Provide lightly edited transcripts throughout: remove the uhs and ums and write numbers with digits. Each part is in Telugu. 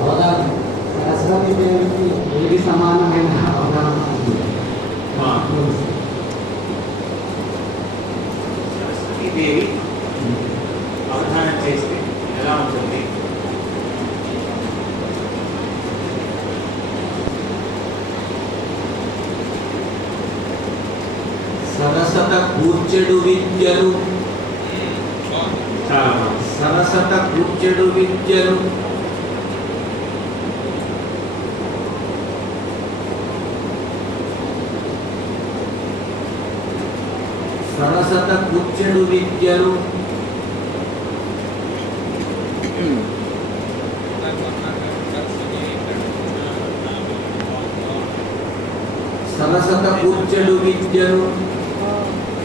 అవగాహన సరస్వతి దేవికి ఏది సమానమైన అవగాహన సరస్వతి దేవి అవధాన చేస్తే ఎలా ఉంటుంది? సరసత కూర్చెడు విద్యలు సరసత కూర్చెడు విద్యలు సరసత కూర్చెడు విద్యలు సరసత కూర్చెడు విద్యలు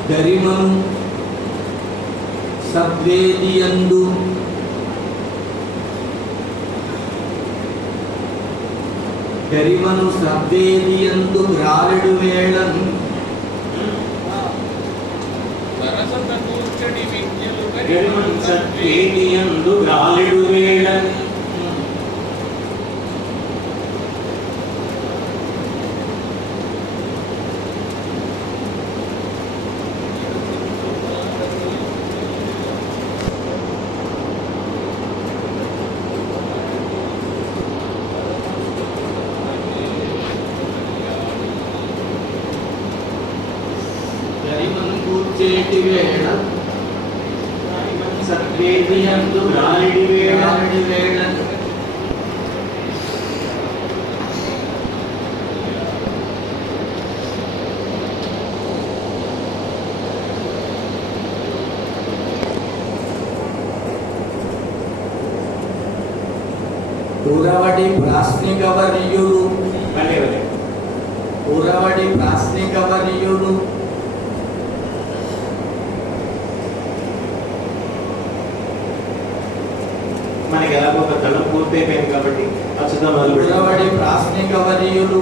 గరిమను సద్వేదియందు గరిమను సద్వేదియందు గ్రాలెడు వేళను గరిమను సద్వేదియందు గ్రాలెడు వేళను చేటి వేళ సద్వేదియందు గ్రాలెడు వేళ పురవడి ప్రాశ్నికవర్యులు పురవడి ప్రాశ్నికవర్యులు మనకి ఎలాగో ఒక తలం పూర్తయిపోయింది కాబట్టి అచ్చుతం పురవడి ప్రాశ్నికవర్యులు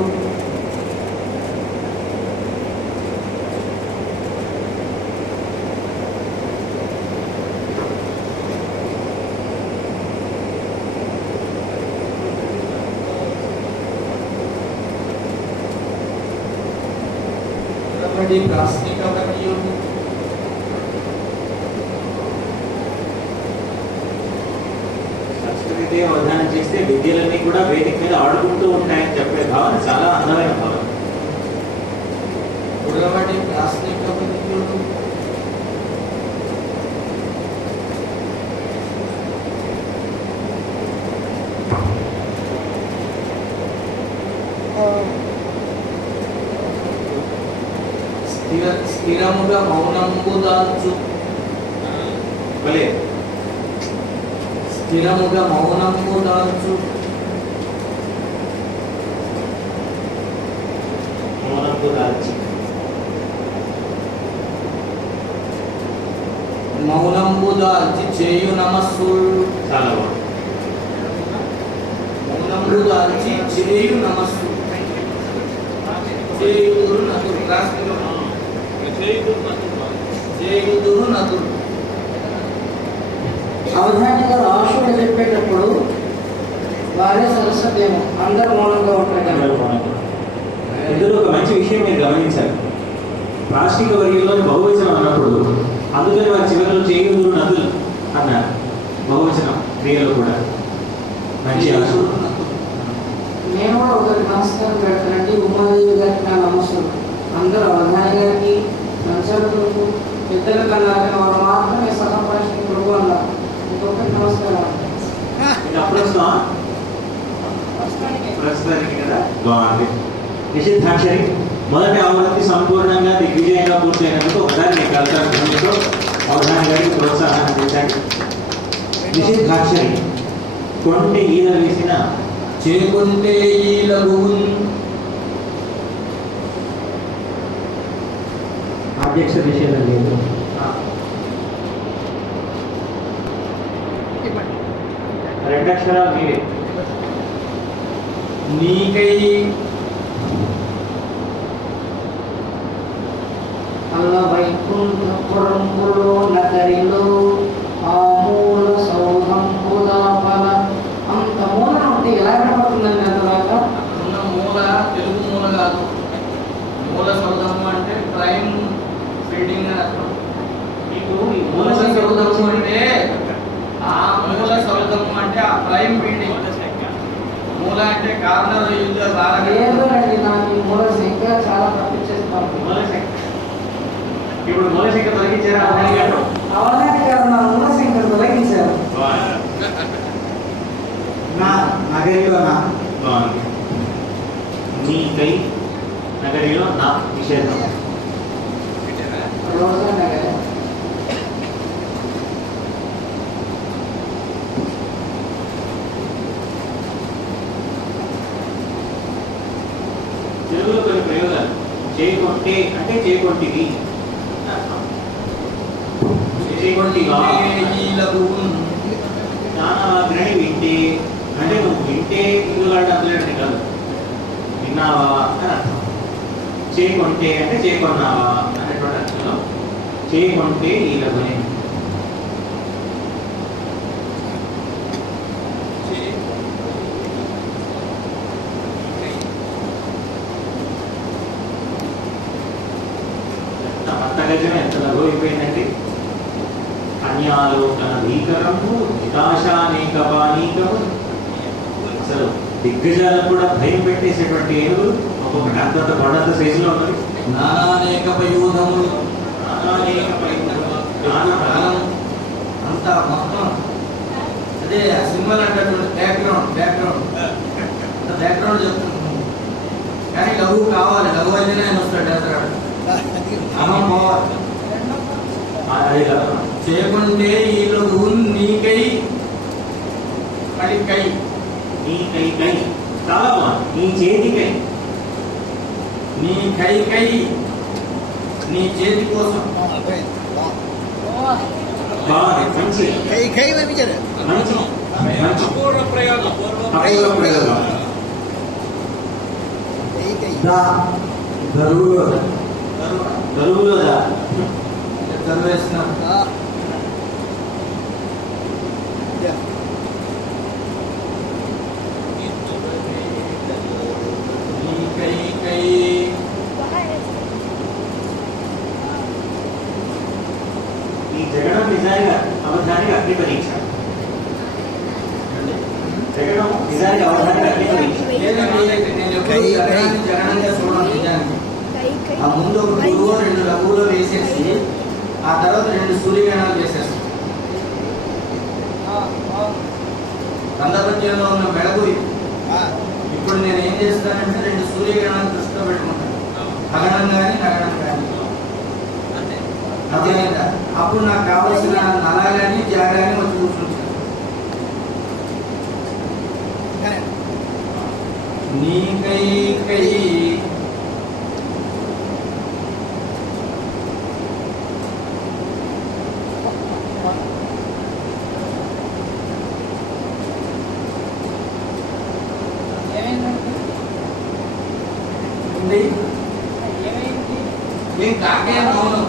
పురవడి ప్రాశ్నికవర్యులు అవధానం చేస్తే విద్యలన్నీ కూడా వేదిక మీద ఆడుకుంటూ ఉంటాయని చెప్పే భావన చాలా అందమైన భావన. పురవడి ప్రాశ్నికవర్యులు స్థిరముగా మౌనంబు దాల్చు స్థిరముగా మౌనంబు దాల్చు మౌనంబు దాల్చి చేయు నమస్సు చాలా మౌనంబు దాల్చి చేయు నమస్సు చేయుదురు నదురు చేయుదురు నదురు. అవధానిగా రాష్ట్రుడు చెప్పేటప్పుడు వారే సరస్వతేమో అందరూ మౌనంగా ఉంటారు. ఇందులో ఒక మంచి విషయం మీరు గమనించాలి. ప్రాశ్నిక వర్గంలో బహువచనం అన్నప్పుడు అందుకని వారి చివరిలో చేయుదురు నదులు అన్నారు. బహువచనం క్రియలో కూడా మంచి నేను కూడా ఒకరికి నమస్కారం పెడతానండి. ఉమాదేవి గారికి నా నమస్కారం. అందరూ అవధాని గారికి సంచాలకులకు పెద్దల కన్నా వారు మాత్రమే సహప్రాష్ట్రుడు అన్నారు. ఇంకొకరికి నమస్కారం. ప్రస్తుతానికి కదా బాగుంది. నిషిద్ధాక్షరి మొదటి ఆవృత్తి సంపూర్ణంగా దిగ్విజయంగా పూర్తయినందుకు ఒకసారి కలసాలతో అవధాని గారికి ప్రోత్సాహాన్ని తెచ్చాడు. నిషిద్ధాక్షరి కొంటే ఈల వేసిన చేకుంటే ఈలగు అధ్యక్ష విషయం లేదు. రెండక్షరాలు మీరే. నీకై అల్లా వైకుంఠపురంలో నగరిలో ఆ మూల సౌధంబుదాపల. అంత మూల ఉంటే ఎలా కనపడుతుందండి అంతదాకా? ఉన్న మూల తెలుగు మూల కాదు. మూల సౌధము అంటే ప్రైమ్ బిల్డింగ్ అని అర్థం. మీకు ఈ మూల సౌధము అంటే ఆ మూల సౌధము అంటే ఆ ప్రైమ్ బిల్డింగ్. మూల అంటే కార్నర్ యూజ్ బాగా లేదండి, నాకు ఈ మూల సంఖ్య చాలా తప్పించేస్తాను. మూలశంకర్. ఇప్పుడు మూలశంకర్ తొలగించారా అవధాని గారు? అవధాని గారు నా మూల సంఖ్య తొలగించారు. నగరిలో నా బాగుంది. నీకై నగరిలో నా నిషేధం. రోజా నగరి. తెలుగులో కొన్ని ప్రయోగాలు. చేయకొంటే అంటే చేయకొంటివి. చేయకొంటిగా జ్ఞానాగ్రహి వింటే అంటే నువ్వు వింటే ఇల్లులాంటి అందులేంటి కాదు, విన్నావా అని అర్థం. చేయకొంటే అంటే చేయకొన్నావా అనేటువంటి అర్థంలో చేయకొంటే ఈ లగునే. మత్తగజం ఎంత లఘు అయిపోయిందండి. అన్యాలోకన భీకరము హితాశానేకపానీకము. అసలు దిగ్గజాలకు కూడా భయం పెట్టేసేటువంటి ఏనుగులు ఒక్కొక్కటి అంతంత కొండంత సైజులో ఉన్నది. నానానేక పయూధములు నానానేక పైన అంతా మొత్తం అదే సినిమాలు అంటే బ్యాక్గ్రౌండ్ చెప్తున్నాను. కానీ లఘువు కావాలి, లఘు అయితేనే ఆయన వస్తాడు అతడు. అహం పోవాలి. అదే కదా చేయకుంటే ఈ లఘువు నీకై కై నీ కై కై చాలా బాగుంది. నీ చేతికై, నీ కై నీ చేతి కోసం. బాగుంది. మంచి మంచి మంచి అపూర్వ ప్రయోగం. అపూర్వ ప్రయోగం. దరువులో దా వేస్తున్నాం. కై ఈ జగడం నిజానికి అవధానికి అగ్ని పరీక్ష. జగడం నిజానికి అవధానికి అగ్ని పరీక్ష. లేదండి, నేను ఎప్పుడు జగనంగా చూడను నిజానికి. ఆ ముందు ఒక గురువు 2 లఘువులు వేసేసి ఆ తర్వాత 2 సూర్యగణాలు వేసేస్తాం. బంధపత్యంలో ఉన్న వెలుగు ఇది. ఇప్పుడు నేను ఏం చేస్తానంటే 2 సూర్యగణాలు దృష్టిలో పెట్టుకుంటాను. అగణం కానీ నగణం కానీ. అదేవిధంగా అప్పుడు నాకు కావలసిన నల కానీ జా కానీ వచ్చి కూర్చుంటాను. నీ కై ఉంది. ఏం కాకే మౌనం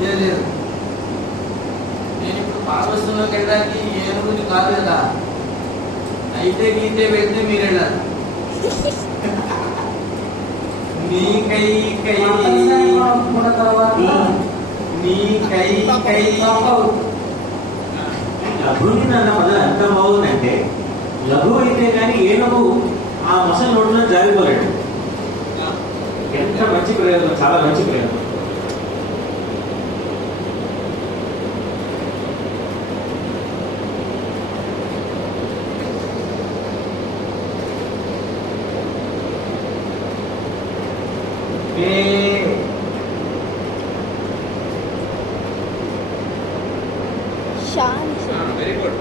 లేదు. నేను ఇప్పుడు పార్వశ్యంలోకి వెళ్ళడానికి ఏనుగుని కాదు కదా. అయితే గీతే వెళ్తే మీరు వెళ్ళాలి. నీ కై లఘుని అన్న పదం ఎంత బాగుందంటే, లఘు అయితే కానీ ఏనుగు ఆ మొసలి నోట్లో జారిపోలేడు. ఎంత మంచి ప్రయోగం, చాలా మంచి ప్రయోగం. Very good.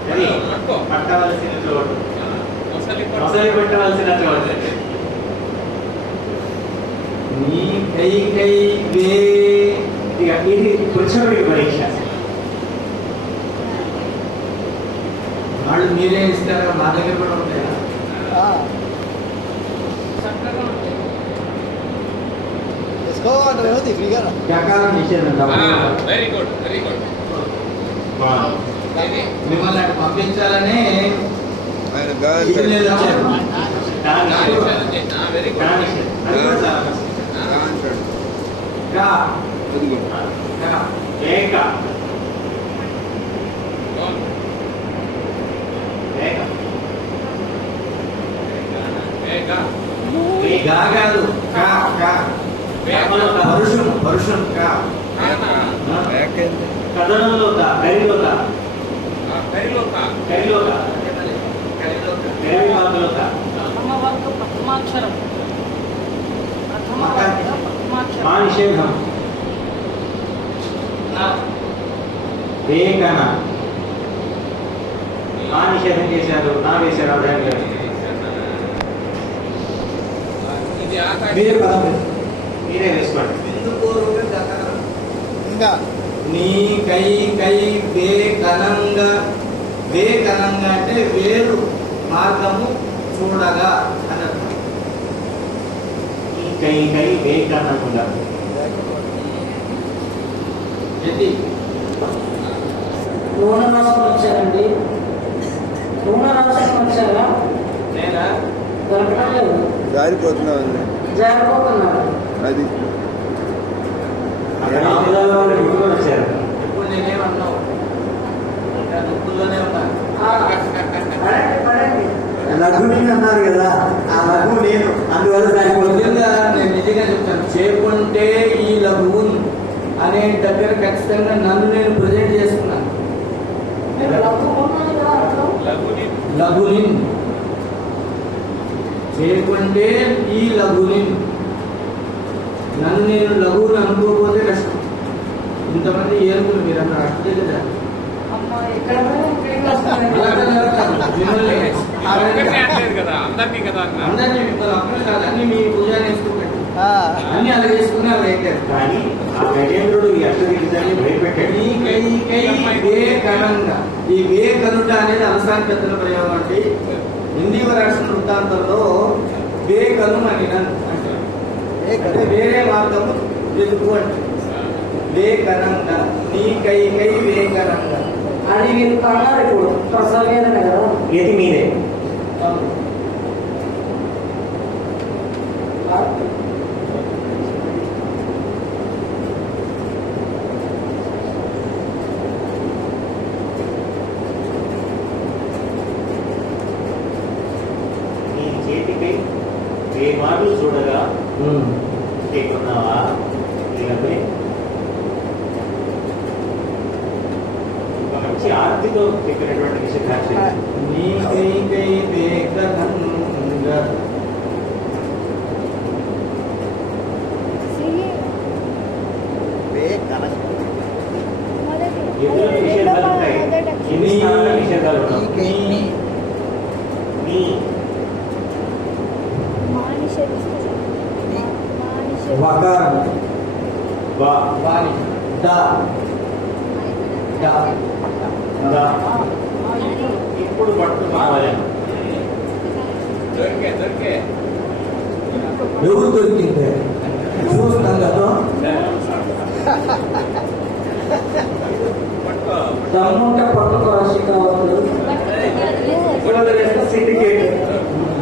పట్టవలసిన చోటు, మొసలి పెట్టవలసిన చోటు. నీ కై వే. ఇది పురుషుడి పరీక్ష. వాళ్ళు మీరే ఇస్తారా? మా దగ్గర కూడా ఉంటాయా? చక్కగా ఉంటాయి. గకారం నిషేధం వెరీ గుడ్ వెరీ గుడ్ మిమ్మల్ని అటు పంపించాలని ఆయన గాలి ఇంజనీర్లు వచ్చారు. వెరీ గుడ్ కాంచాడు గా, అదిగో గా. ఏక ఏక గా కాదు, గా, గా. పరుషం, పరుషం, గా. ఏకేంది కథనంలో కరిలోక కరిలోక కరిలోక కరిలోక ప్రథమ వర్గ ప్రథమాక్షరం ప్రథమ వర్గ ప్రథమాక్షరం మా నిషేధం ఏకన మా నిషేధం చేశారు నా వేశారు అభిప్రాయం లేదు. ఇది ఆకాశం మీరే పదం మీరే వేసుకోండి ఇంకా నీ కై కై వే కనంగా, వే కనంగా అంటే వేరు మార్గము చూడగా అని అర్థం. ఈ కై కై వేకనంగా ఇది పూర్ణ రాష్ట్రం వచ్చారండి పూర్ణ రాష్ట్రం వచ్చారా నేనా దొరకడం లేదు జారిపోతున్నావు జారిపోతున్నారు అది అక్కడ ఆంధ్రాలో వాళ్ళు గుర్తుకొని వచ్చారు. ఇప్పుడు నేనేమన్నావు ఇంకా దుఃఖంలోనే ఉన్నాను. పడండి పడండి లఘుని అన్నారు కదా, ఆ లఘు నేను అందువల్ల దానికి నిజంగా నేను నిజంగా చెప్తాను, చేకుంటే ఈ లఘువున్ అనే దగ్గర ఖచ్చితంగా నన్ను నేను ప్రజెంట్ చేసుకున్నాను. మీరు లఘు ఉన్నది కదా అర్థం లఘునిన్ చేకుంటే ఈ లఘునిన్, నన్ను నేను లఘువుని అనుకోకపోతే కష్టం. ఇంతమంది ఏనుగులు మీరు అన్నారు అట్లే కదా. అమ్మ ఎక్కడ పోయినా ఇక్కడికి వస్తున్నారండి. మిమ్మల్ని ఒక్కటే అనలేదు కదా అందరినీ కదా అన్న అందరినీ మిమ్మల్ని అప్పుడే కాదు, అన్ని మీ పూజ వేసుకోకండి, అన్ని అలా వేసుకుని అలా ఎక్కారు. కానీ ఆ గజేంద్రుడు ఈ అష్టదిగ్గాన్ని భయపెట్టాడు. ఈ కై కై వేకనంగా, ఈ వేకనుట అనేది అవసాన పెద్దల ప్రయోగం అంటే హిందీ రాష్ట్ర వృత్తాంతంలో వేకను అని అంటే వేరే మార్గము వెతుకు అంటే వేకనంగా, నీ కై కై వేకనంగా. అది మీరు అన్నారు ఇప్పుడు ప్రసవ వేదన కదా ఏది మీదే నీ చేతిపై ఏ మాటలు చూడగా కేకున్నావా ఇలాగే ఒక మంచి ఆర్తితో చెప్పినటువంటి విషయం. నీ కై కై వేకనంగా. ఎదురు నిషేధాలు ఉంటాయి, ఎన్ని స్థానాల నిషేధాలు ఉంటాయి. నీ వకారం వా వారి దా దా దా. ఇప్పుడు పట్టుకోవాలి. దొరికే ఎవరు దొరికింది చూస్తాం కదా. పట్టుకో దమ్ముంటే పట్టుకు రాశి కావచ్చు సిండికేట్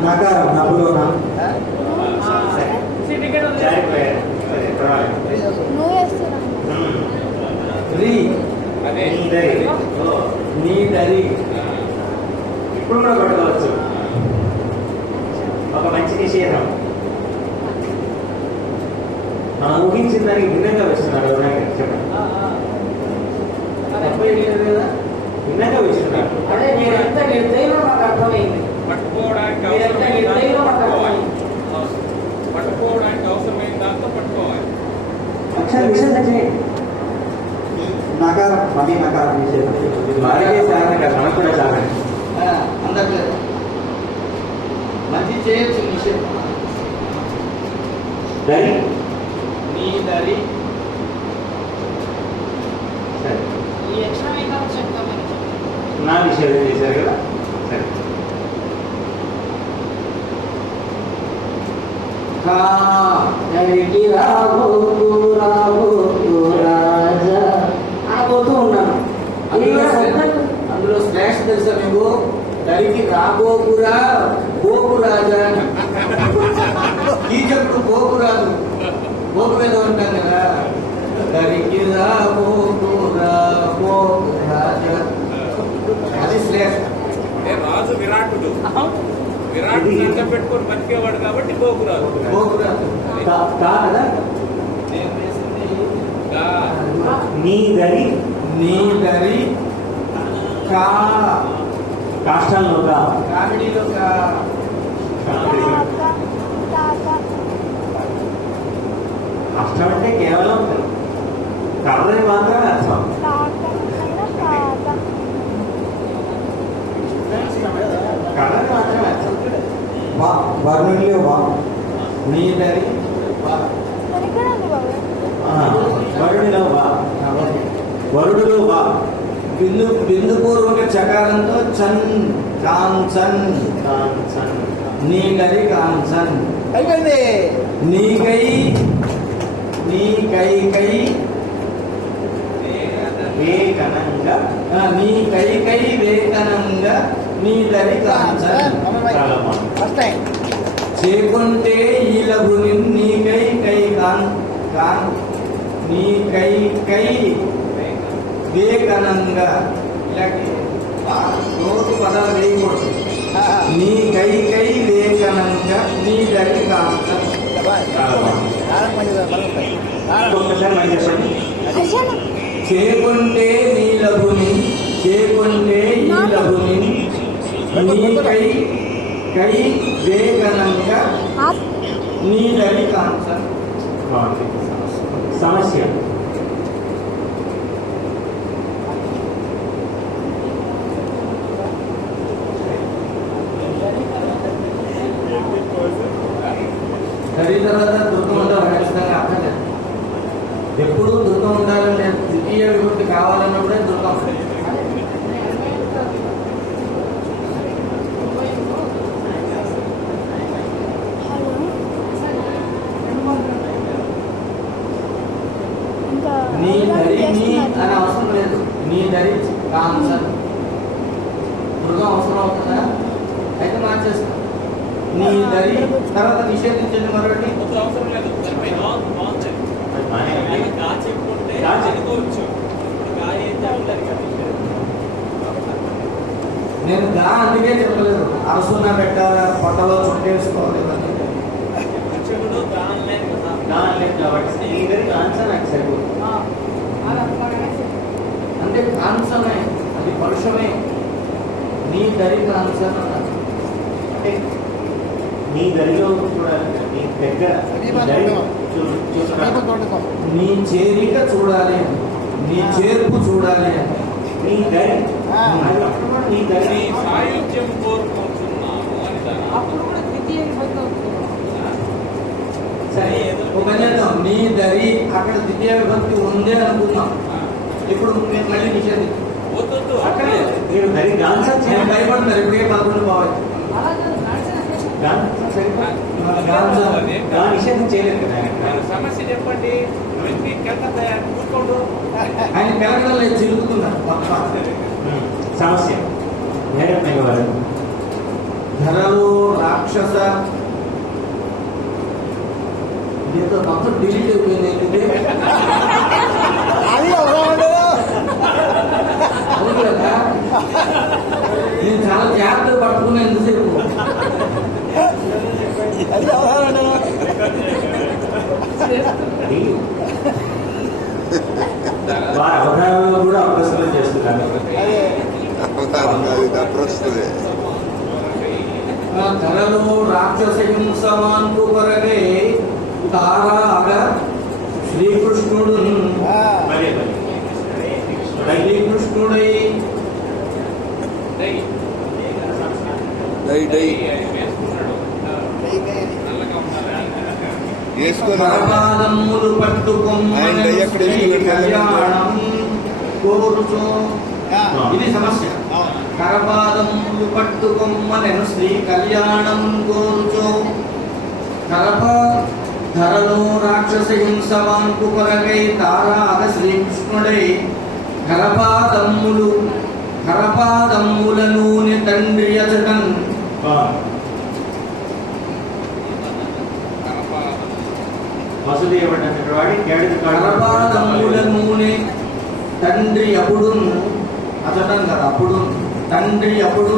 నకారం నబులోనా జారిపోయారు. సరే పర్వాలేదు. రీ అదే నీ దరి. ఓ, నీ దరి. ఇప్పుడు కూడా పట్టుకోవచ్చు. ఒక మంచి నిషేధం మనం ఊహించిన దానికి భిన్నంగా వేస్తున్నారు ఎవరైనా చెప్పండి. డెబ్బై లేదు కదా. భిన్నంగా వేస్తున్నారు. అదే మీరు ఎంత నిర్దయం మాకు అర్థమైంది పట్టుకోవడానికి మీరు ఎంత అవసరమైన నిర్దయం దాంతో మాకు పట్టుకోవాలి అర్థమైంది పట్టుకోవడానికి అవసరమైన దాంతో పట్టుకోవాలి ఒకసారి విషయం చేయండి. నకారం మళ్ళీ నకారం నిషేధం. వారికే సాగండి కదా, మనకు కూడా సాగండి. అందట్లేదు. మంచి చేయొచ్చు నిషేధం. దరి. నీ దరి. సరే ఈ అక్షరం ఏదో చెప్తామని నా నిషేధం చేశారు కదా. సరే కా దరికి రాబోతు రాజా అనబోతూ ఉన్నాను. అది కూడా శబ్దం. అందులో స్లాష్ తెలుసా మీకు? దరికి రాబోకురా గోకు రాజా. కీచకుడు గోకు రాదు, గోకు మీద ఉంటాం కదా. దరికి రాబోకురా గోకు రాజా, అది స్లాష్. అంటే రాజు విరాటుడు, విరాటుడు అంత పెట్టుకొని బతికేవాడు కాబట్టి గోకురాజు. గోకు రాజు కదా నేను వేసింది గా. నీ దరి నీ దరి కా, కాష్టాల్లో గా కామెడీలో కా. కాష్టం అంటే కేవలం కర్రని మాత్రమే అర్థం. కర్రని మాత్రమే అర్థం. వా వర్ణంలో వా నీ దరి వా. వరుడిలో వా, వరుడులో వా, బిందుపూర్వక చకారంతో చన్ కాంచన్. కాంచన్. నీ దరి కాంచన్. అయిపోయింది. నీకై నీకై కై వేకనంగా. నీ కై కై వేతనంగా నీ దరి కాంచన్. చాలా బాగుంది. First time. చేకుంటే ఈలభుని నీకై కై కాన్ కాన్ నీ కై కై వేకనంగా. ఇలాంటి రోజు పదాలు వేయకూడదు. నీ కై కై వేకనంగా నీ దరి కాంచన్. చాలా బాగుంది. ఒక్కసారి మళ్ళీ చెప్పండి. చేకుంటే నీలభుని చేకుంటే ఈలభుని నీ కై కై వేకనంగా నీ దరి కాంచన్. బాగుంది. సమస్య దరి తర్వాత దుఃఖం ఉండాలి, ఖచ్చితంగా అక్కర్లేదు. ఎప్పుడు దుఃఖం ఉండాలని ద్వితీయ విభక్తి కావాలన్నప్పుడే దుఃఖం. నీ దరి నీ అని అవసరం లేదు. నీ దరి కాంసన్. దుర్గం అవసరం అవుతుందా? అయితే మార్చేస్తాం. నీ దరి తర్వాత నిషేధించండి మరొకటి. వద్దు, అవసరం లేదు. సరిపోయింది. బాగుంది. బాగానే ఉంది. ఆయన గా చెప్పుకుంటే గా చెప్పు. అనుకోవచ్చు. ఇప్పుడు గా ఏం చెప్పలేదు కదా. నేను గా అందుకే చెప్పలేదు. అరసున పెట్టాలా, పొట్టలో చుట్టేసుకోవాలి ఇవన్నీ. అర్చకుడు దాని లేదు కదా. దాని లేదు కాబట్టి నీ దరి కాంచన్ నాకు సరిపోతుంది. అంటే కాంసమే, అది పరుషమే. నీ దరి కాంసన్ అన్నారు. అంటే నీ దరిలో చూడాలి, నీ దగ్గర నీ దరి చూడాలి. నీ చేరిక చూడాలి, నీ చేర్పు చూడాలి అని. నీ దరి అది అప్పుడు కూడా నీ నీ దరి సాయుధ్యం కోరుకుంటున్నాము అని దాని అప్పుడు కూడా ద్వితీయ విభక్తి అవుతుంది. సరే ఒక పని చేద్దాం. నీ దరి అక్కడ ద్వితీయ విభక్తి ఉందే అనుకుందాం. ఇప్పుడు నేను మళ్ళీ నిషేధించాను. వద్దు. అక్కర్లేదు. మీరు దరి కాంచన్ నేను చేయండి. భయపడతాను. ఇప్పటికే 11 పోవాలి. అలా కాదు, నడిచిన చేసి కాంచన్ సరిపోతుంది. కాంచన్. నిషేధం చేయలేదు కదా మన ఆయన. సమస్య చెప్పండి. వ్యక్తి కెంత కూర్చోండు. ఆయన తెలంగాణలో చిలుకుతున్నారు మొత్తం. సమస్య నేరజ్ఞ వారు ధరలో రాక్షస దీంతో మొత్తం డిలీట్ అయిపోయింది. ఏంటంటే అది అవసరం. అవును కదా, నేను చాలా జాగ్రత్తగా పట్టుకున్నా ఎంతసేపు. అది అవసరం. అది వారి అవధానంలో కూడా అభ్యసనం చేస్తున్నారు. అది తప్పొస్తుంది. ధరలో రాక్షస హింసమాన్కు కొరకే తారాగ శ్రీకృష్ణుడు మరి శ్రీకృష్ణుడై డై. డై డై వేసుకున్నాడు. నల్లగా ఉండాలి. వేసుకొని పరపాదములు ఆయన పట్టుకొమ్మని దయ ఎక్కడ శ్రీ వేసుకున్నాడు? కళ్యాణం కోరుచో. ఇది సమస్య. కరపాదములు పట్టుకొమ్మనెను శ్రీ కళ్యాణం కోరుచో. కరప ధరలో రాక్షస హింసవాంకు కొరకై తారాగ శ్రీకృష్ణుడై కరపాదమ్ముల నూనె తండ్రి అచటన్ వసుదేవుడు అనే వాడి ఏడు కరపాదమ్ముల నూనె తండ్రి అప్పుడు అచటం కదా అప్పుడు తండ్రి అప్పుడు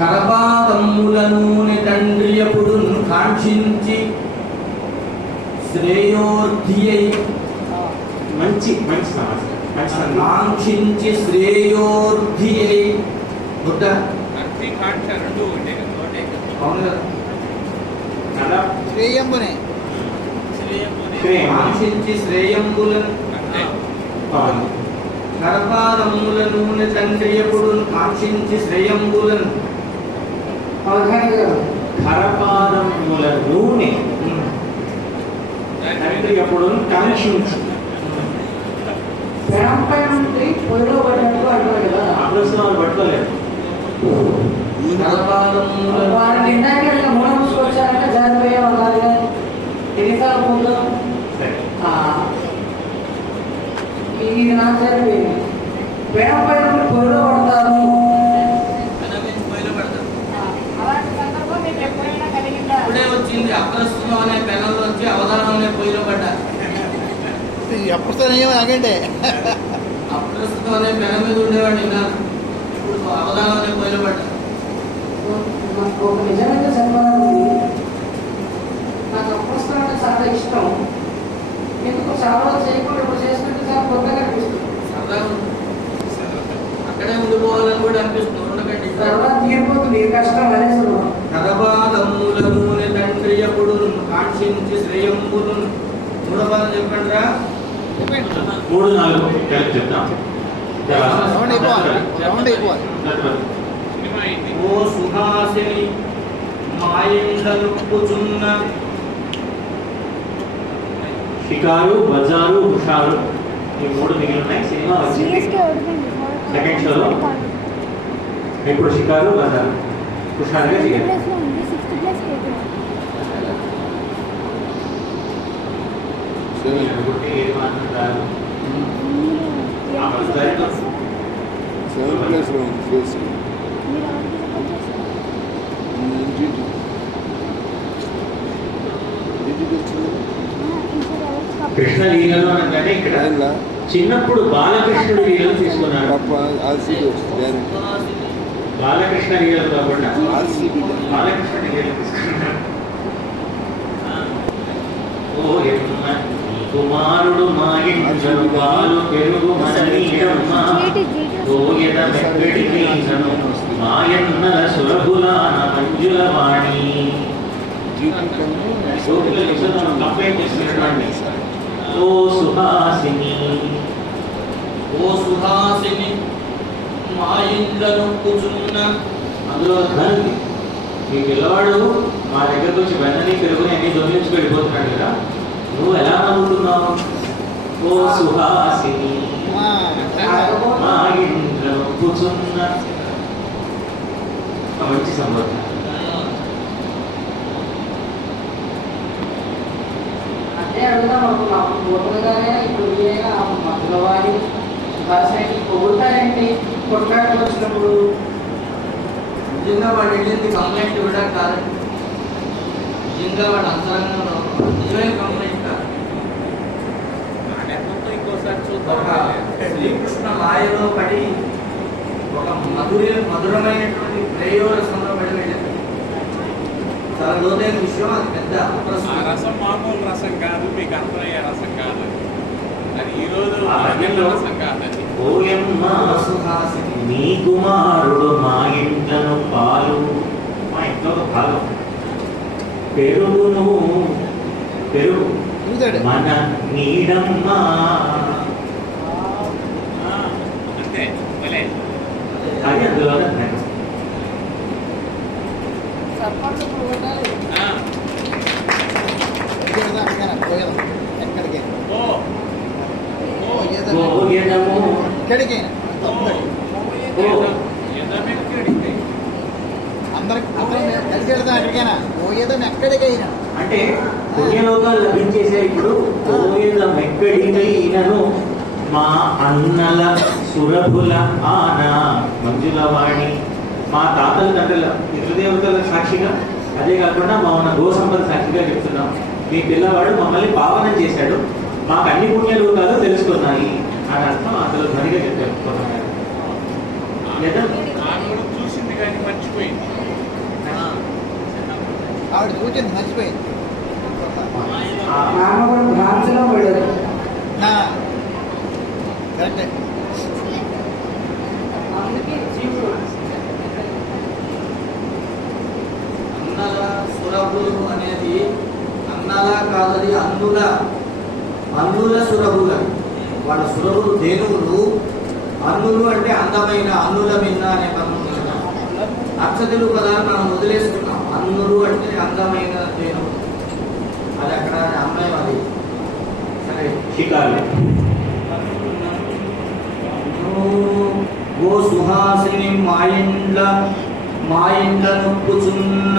కరపాదమ్ముల నూనె తండ్రి అప్పుడు కాంక్షించి శ్రేయోర్థియై మంచి మంచి సమాజం మంచి సందేశం. కాంక్షించి శ్రేయోర్థియై బుద్ధ అర్థి కాంక్ష రెండు ఒకటే కదా, ఒకటే కదా. అవును కదా చాలా శ్రేయంబునే శ్రేయం. కాంక్షించి శ్రేయంబులను అంతే. అవును. కరపాదమ్ముల నూనె తండ్రి ఎప్పుడు కాంక్షించి శ్రేయంబులను అవధాని గారు కరపాదముల నూనె తండ్రి ఎప్పుడు కాంక్షించి పెనంపై నుండి పొయ్యిలో పడినట్టు అంటారు కదా. అప్పుడు వాళ్ళు పట్టుకోలేదు. కరపాదమ్ముల వారిని ఇందాక మూలం చూసారంటే జారిపోయే వాళ్ళు ఎన్నిసార్లు పొందాం. సరే. ఇది నాకు జరిగింది. పెనంపై నుండి పొయ్యిలో పడతారు. అలాంటి సందర్భం మీకు ఎప్పుడైనా కలిగిందా? ఇప్పుడే వచ్చింది అప్రస్తుతం అనే పెనంలో వచ్చి అవధానం అనే పొయ్యిలో పడ్డా అప్పుడు ఆగండి అప్రస్తుతం అనే పెనం మీద ఉండేవాడిని విన్నాను. ఇప్పుడు అవధానం అనే పొయ్యిలో పడ్డా నాకు ఒక నిజమైన చెప్పాలి, నాకు అప్రస్తుతం అంటే చాలా ఇష్టం. ఎందుకు చాలా చేయకుండా ఇప్పుడు చేసుకుంటే చాలా కొత్తగా అనిపిస్తుంది. సరదాగా ఉంది. అక్కడే ఉండిపోవాలని కూడా అనిపిస్తుంది. ఉండకండి తర్వాత తీరిపోతుంది ఏ కష్టం అనేసి. కరపాదమ్ముల నూనె తండ్రి ఎప్పుడు కాంక్షించి శ్రేయంబులు మూడో పదం చెప్పండి రా 3, 4 కలిపి చెప్తాం. రౌండ్ అయిపోవాలి సినిమా అయింది. ఓ సుహాసిని మాయిందలుపుచున్న షికారు, బజారు, హుషారు ఈ 3 మిగిలి ఉన్నాయి. సినిమా వచ్చింది సిఎస్కే ఓడిపోయింది. సెకండ్ షోలో. ఇప్పుడు షికారు, బజారు, హుషారుగా దిగారు. ప్లేస్లో ఉంది, 6th ప్లేస్ అనుకుంటే ఏది మాత్రం రాదు. ఆ బజారులో సెవెంత్ ప్లేస్లో ఉంది ప్లేస్ కృష్ణ లీలలో అంటే ఇక్కడ చిన్నప్పుడు బాలకృష్ణుడి లీలలు తీసుకున్నాడు. బాలకృష్ణ లీలలు కాకుండా బాలకృష్ణుడి లీలలు తీసుకున్నాడు. ఓ యమ్మ నీ కుమారుడు మా ఇంట్లో పాలు పెరుగు మన నీడమ్మ ఓయద మెక్కడి నీసను మాయన్నల సురభులాన మంజుల వాణి. కంప్లైంట్ చేస్తున్నటువంటి ఓ సుహాసిని, ఓ సుహాసిని మా ఇండ్లను కూర్చున్న అందులో ధనుంది. మీ పిల్లవాడు మా దగ్గరకు వచ్చి వెన్నని పెరుగుని అన్ని దొంగిలించి వెళ్ళిపోతున్నాడు కదా, నువ్వు ఎలా నమ్ముతున్నావు? ఓ సుహాసిని మా ఇంట్లో కూర్చున్న మంచి సంబోధన. అంటే అడుగుదాం అనుకున్నాం. పూర్వగానే ఇప్పుడు ఏదైనా మధ్యలో వాడి భాషకి పొగుతారేంటి కొట్లాటలు వచ్చినప్పుడు? నిజంగా వాడు వెళ్ళింది కంప్లైంట్ కూడా కాదు. నిజంగా వాడు అంతరంగంలో నిజమైన కంప్లైంట్ కాదు. నాణ్యతతో ఇంకోసారి ఒక చూద్దాం. శ్రీకృష్ణ మాయలో పడి ఒక మధురమైనటువంటి ప్రయోగంలో పడి వెళ్ళింది. చాలా లోతైన విషయం. అది పెద్ద ఆ అప్రస్తుతం. రసం మామూలు రసం కాదు, మీకు అర్థమయ్యే రసం కాదు. అది ఈరోజు ఆ పద్యంలో రసం కాదండి. ఓయమ్మ సుహాసిని నీ కుమారుడు మా ఇంట్లను పాలు, మా ఇంట్లో పాలు పెరుగును పెరుగు మన నీడమ్మా. అంతే భలే. అది అందులో ధనం. సర్పంచ్ ఇప్పుడు ఉండాలి. ఆ, వెళ్దాం పోయేదాం ఎక్కడికి ఓ పోయేదము ఎక్కడికైనా అందరం కలిసి వెళ్దాం ఎక్కడికైనా పోయేదాం ఎక్కడికైనా అంటే పుణ్యలోకాలు లభించేసే ఇప్పుడు పోయేదం ఎక్కడికైనను మా అన్నల సురభుల ఆన మంజులవాణి మా తాతల తండ్రుల పితృదేవతల సాక్షిగా అదే కాకుండా మా ఉన్న గో సంపద సాక్షిగా చెప్తున్నాం మీ పిల్లవాడు మమ్మల్ని పావనం చేశాడు మాకు అన్ని పుణ్యలోకాలు తెలుసుకున్నాయి అని అర్థం అసలు ధ్వనిగా చెప్తున్నారు లేదా ఆమె చూసింది కానీ మర్చిపోయింది. ఆవిడ కూర్చొని మర్చిపోయింది ఆమె కూడా భ్రాంతిలో పడేది. కరెక్టే అందుకే జీవుడు అన్నల సురభులు అనేది అన్నల కాదది అన్నుల సురభులు. వాళ్ళ సురభులు దేనువులు. అన్నులు అంటే అందమైన అన్నుల మిన్న అనే పదం ఉంది కదా. అక్షతులు పదాన్ని మనం వదిలేసుకున్నాం. అన్నులు అంటే అందమైన దేనువులు. అది అక్కడ అమ్మాయి అది సరే. షికారులు ఓ సుహాసిని మా ఇండ్ల నొప్పుచున్న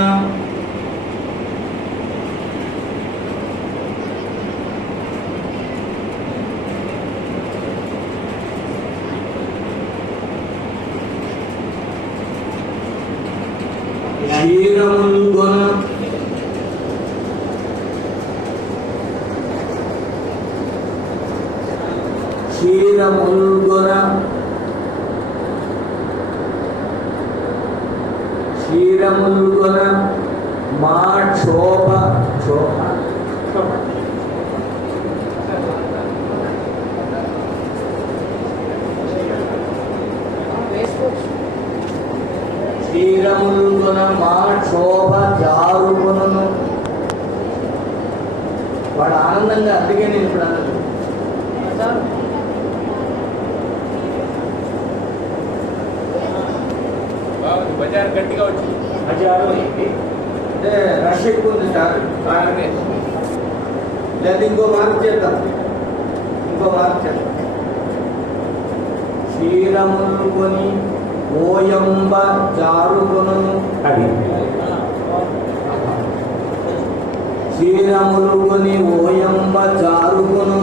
క్షీరముల్గొన క్షీరముల్గొన మా క్షోభ క్షీరముల్గొన మా క్షోభ జారుకొను. వాడు ఆనందంగా అందుకే నేను ఇప్పుడు అన్నది బాగుంది, బజార్ గట్టిగా వచ్చింది. హజారు ఏంటి అంటే రష్ ఎక్కువ ఉంది సార్. కారణమే లేదా ఇంకో మార్పు చేద్దాం. క్షీరముల్గొని ఓయంబ జారుకొను. అది క్షీరముల్గొని ఓయంబ జారుకొను.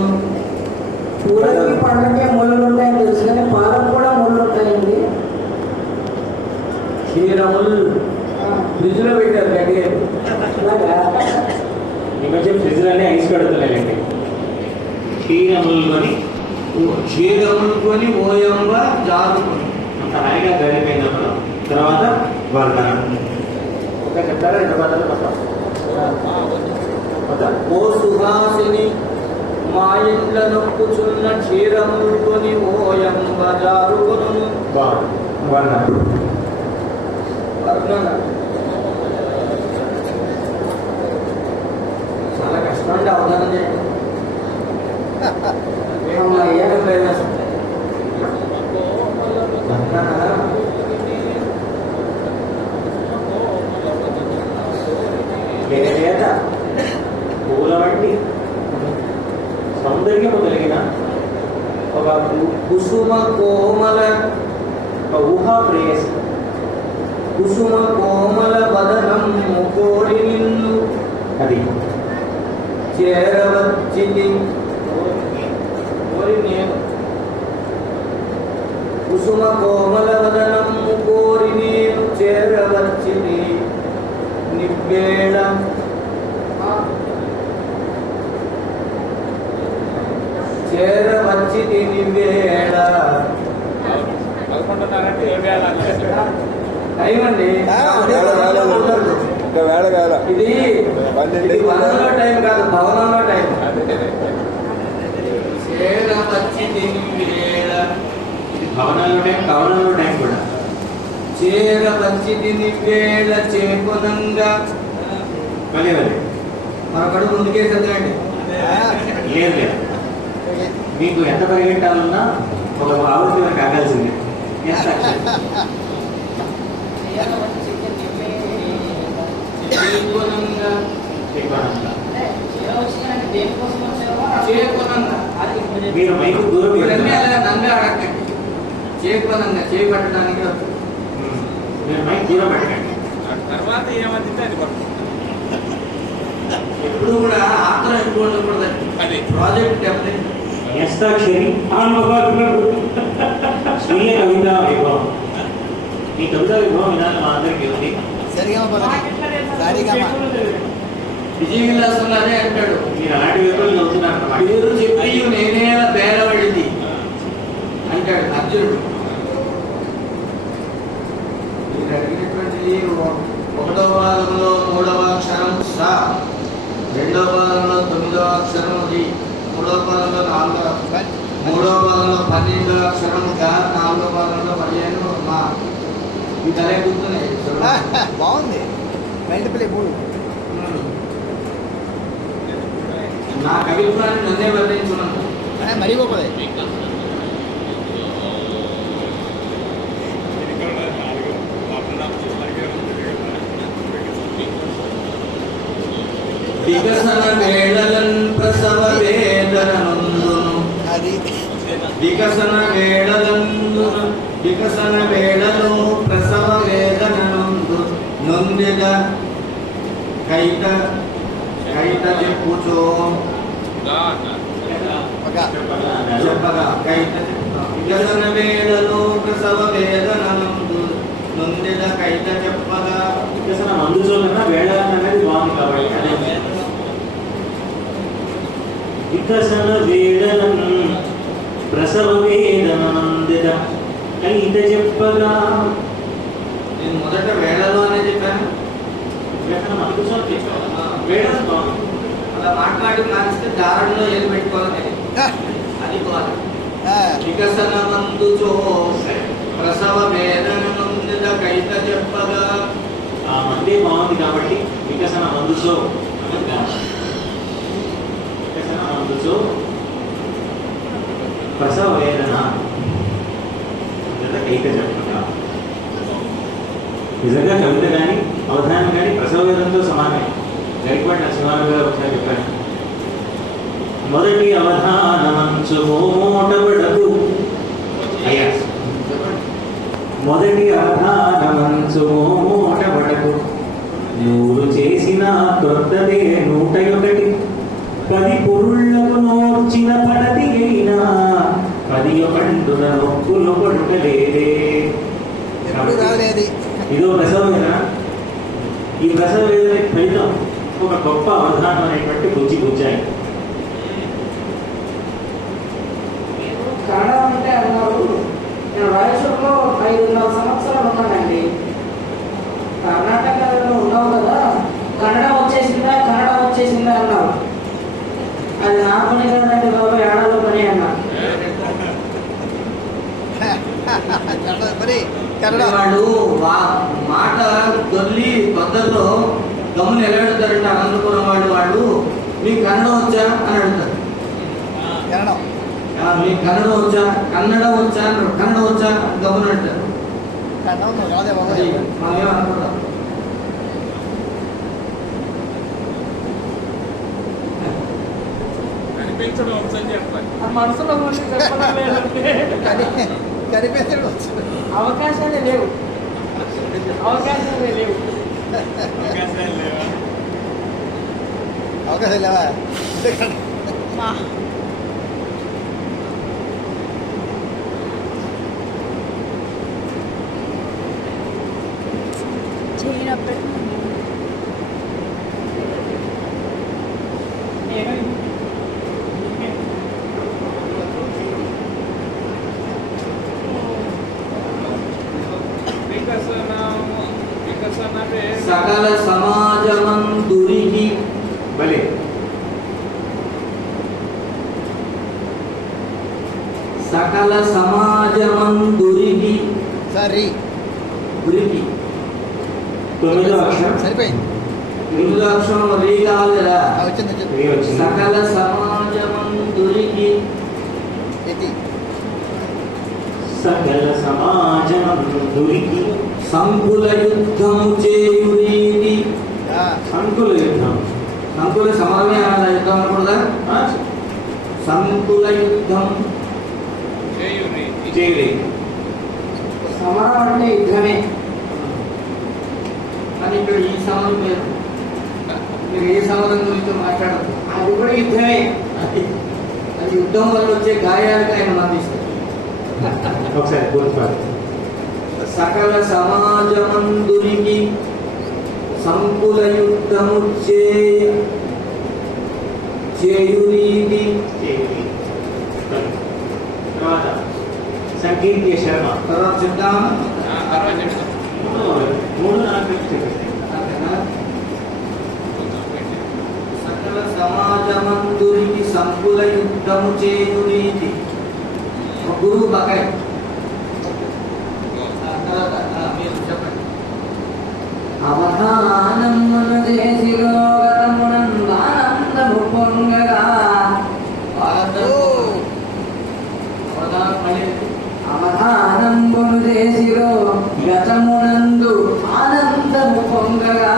పూలకి పండుగ ముళ్ళు ఉంటాయని తెలుసు కానీ పాలకు కూడా ముళ్ళు ఉంటాయండి. క్షీరముల్ ఫ్రిడ్జ్ లో పెట్టారు గట్టిగా. ఈ మధ్య ఫ్రిడ్జ్లన్నీ ఐస్ పెడుతున్నాయండి. క్షీరముల్గొని ఓయంబ జారుకొను. అంత హాయిగా గడిపోయినప్పుడు తర్వాత వర్ణన ఇంకా చెప్తారా ఎంత పదాలు మొత్తం. ఓ సుహాసిని మా ఇండ్ల నొప్పుచున్న క్షీరముల్గొని ఓయంబ జారుకొను. వర్ణన వర్ణన చాలా కష్టం అండి అవధానం చేయండి. ఏం ప్రయోజనం? లేత పూల వంటి సౌందర్యము కలిగిన ఒక కుసుమ కోమల ఒక ఊహా ప్రేయసి కుసుమ కోమల బదనం కోరి నిన్ను అది చేరవచ్చితి. కోరి నేను కుసుమ కోమల బదనం కోరి నేను చేరవచ్చితి. నివ్వేళ చేరవచ్చితి నివ్వేళ. 11:30 ఏ వేళ టైం అండి. ఇంకా వేళ కాల ఇది వనంలో టైం కాదు, భవనంలో టైం. చేరవచ్చితి నివ్వేళ. ఇది భవనాల్లో టైం, కవనంలో టైం కూడా. చేరవచ్చితి నివ్వేళ చేకొనంగా. భలే భలే మరొకడు ముందుకే చదవండి. లేదు లేదు, మీకు ఎంత పరిగెట్టాలన్నా ఒక ఆవృత్తి వరకు ఆగాల్సిందే. ఎంత చేకొనంగా ఎక్కువ ఎలా వచ్చినాయంటే దేనికోసం వచ్చారో చేకొనంగా మీరు మైకు దూరం ఇవన్నీ పెట్టండి. అలా నన్ను అడగండి. చేకొనంగా చేపట్టడానికి మీరు మైక్ దూరం పెట్టండి. ఆ తర్వాత ఏమంటే అది పడుతుంది. ఎప్పుడు కూడా ఆత్రం ఎక్కువ ఉండకూడదండి. అది ప్రాజెక్ట్ డెవలప్ హస్తాక్షరి స్వీయ కవితా విభవం. ఈ కవితా విభవం విధానం మా అందరికీ ఉంది. సరిగా నాకెట్లా తెలుసు? సరిగా విజయ విలాసం అదే అంటాడు. మీరు అలాంటి వివరాలు చదువుతున్నారు అన్నమాట. పేరు చెప్పి నేనే బేరవడిది అంటాడు అర్జునుడు. మీరు అడిగినటువంటిది ఒకటో భాగంలో 3వ అక్షరం స, రెండవ భాగంలో 9వ అక్షరం రి, మూడవ భాగంలో 4వ, మూడవ భాగంలో 12వ అక్షరం గ, 4వ భాగంలో 15 మా. ఇది అలా గుర్తున్నాయి. బాగుంది మల్టిపుల్ మూడు నా కవిత్వాన్ని నన్నే వర్ణించున్నాను. మరీ గొప్పదే. వికసన వేళలన్ ప్రసవ వేదననందును అది వికసన వేళలందున వికసన వేళలో ప్రసవ వేదననందు నొందెద కైత కైత చెప్పుచో ఒక చెప్పగా కైత వికసన వేళలో ప్రసవ వేదననందు నొందెద కైత చెప్పగా వికసన మందులో కన్నా వేళ అనేది బాగుంది కాబట్టి అదే వికసన వేడనం ప్రసవ వేదనందిత కైత చెప్పగా. నేను మొదట వేళలో అనే చెప్పాను. వికసన మందులో వేడనం బాగుంది. అలా మాట్లాడి మారిస్తే దారుణంలో ఏది పెట్టుకోవాలి అది బాగా వికసన మందుచో ప్రసవ వేదన నొందిద కైత చెప్పగా. ఆ మందే బాగుంది కాబట్టి వికసన మందుసో వికసన మందుసో ప్రసవ వేదన కైత చెప్పగా. నిజంగా కవిత కానీ అవధానం కానీ ప్రసవ వేదనతో సమానమే. గరికపాటి నరసింహారావు గారు ఒకసారి చెప్పారు, మొదటి అవధానమంచు మోటబడకు అయ్యా, మొదటి అవధానమంచు మోటబడకు నూరు చేసిన కొత్తదే 101 10 పురుళ్లకు నోర్చిన పడది అయినా 11 నొక్కులు కొట్టలేదే. ఎప్పుడు రాలేదు. ఇదో ప్రసవ వేదన. ఈ ప్రసవ వేదన ఫలితం ఒక గొప్ప అవధానం అనేటువంటి బుజ్జాయి. కన్నడ అంటే అన్నారు. నేను రాయచూరులో 5.5 సంవత్సరాలు ఉన్నానండి. కర్ణాటకలో ఉన్నావు కదా, కన్నడ వచ్చేసిందా అన్నారు. అది నా పని కాదండి బాబు, ఏడాది పని అన్నా. మరి కన్నడ వాడు మాట దొల్లి తొందరలో గమ్మున ఎలాడుతారంటే అనంతపురం వాడు మీకు కన్నడ వచ్చా అని అడుగుతారు. కన్నడం మీకు కన్నడ వచ్చా అన్నారు. కన్నడ వచ్చా గమ్మున అంటారు. కన్నడం రాదే బాబు. అది మనం అనుకుంటాం. కనిపించడం వచ్చని చెప్పాలి. ఆ మనసులో ఉండి చెప్పడం లేదంటే కనిపించడం వచ్చు. అవకాశాలే లేవు. అవకాశం లేవా? వికసనమే సకల సమాజమందురికి భలే సకల సమాజమందురికి సరే గురికి 9వ అక్షరం సరిపోయింది. 9వ అక్షరం రీ కావాలి కదా. వచ్చింది వచ్చింది. రే వచ్చింది. సకల సమాజమందురికి ఎత్తి సకల సమాజమందురికి సంకుల యుద్ధము చేయురీతి సంకుల యుద్ధం. సంకుల సమరమే అనాలి, యుద్ధం అనకూడదా? ఆ? సంకుల యుద్ధం చేయురి చేయలే. సమరం అంటే యుద్ధమే. కానీ ఇక్కడ ఈ సమరం లేదు. మీరు ఏ సమరం గురించి మాట్లాడదు. అది కూడా యుద్ధమే. అది యుద్ధం వల్ల వచ్చే గాయాలకు ఆయన మందిస్తారు. ఒకసారి గుర్తుపాటు. సకల సమాజమందునికి సంకుల యుద్ధము చేయురీతి. చేయలే. తర్వాత సంకీర్తి శర్మ. తర్వాత చెప్తామా? తర్వాత చెప్తాం. మూడు నాలుగు చెప్పేసి అంతేనా? సకల సమాజమందునికి సంకుల యుద్ధము చేయురీతి. ఒక గురువు బకాయి. తర్వాత మీరు చెప్పండి. అవధానమును చేసి లోకమునందానందము పొంగగా. అవధానంబును చేసిరో గతమునందు ఆనందము పొంగగా.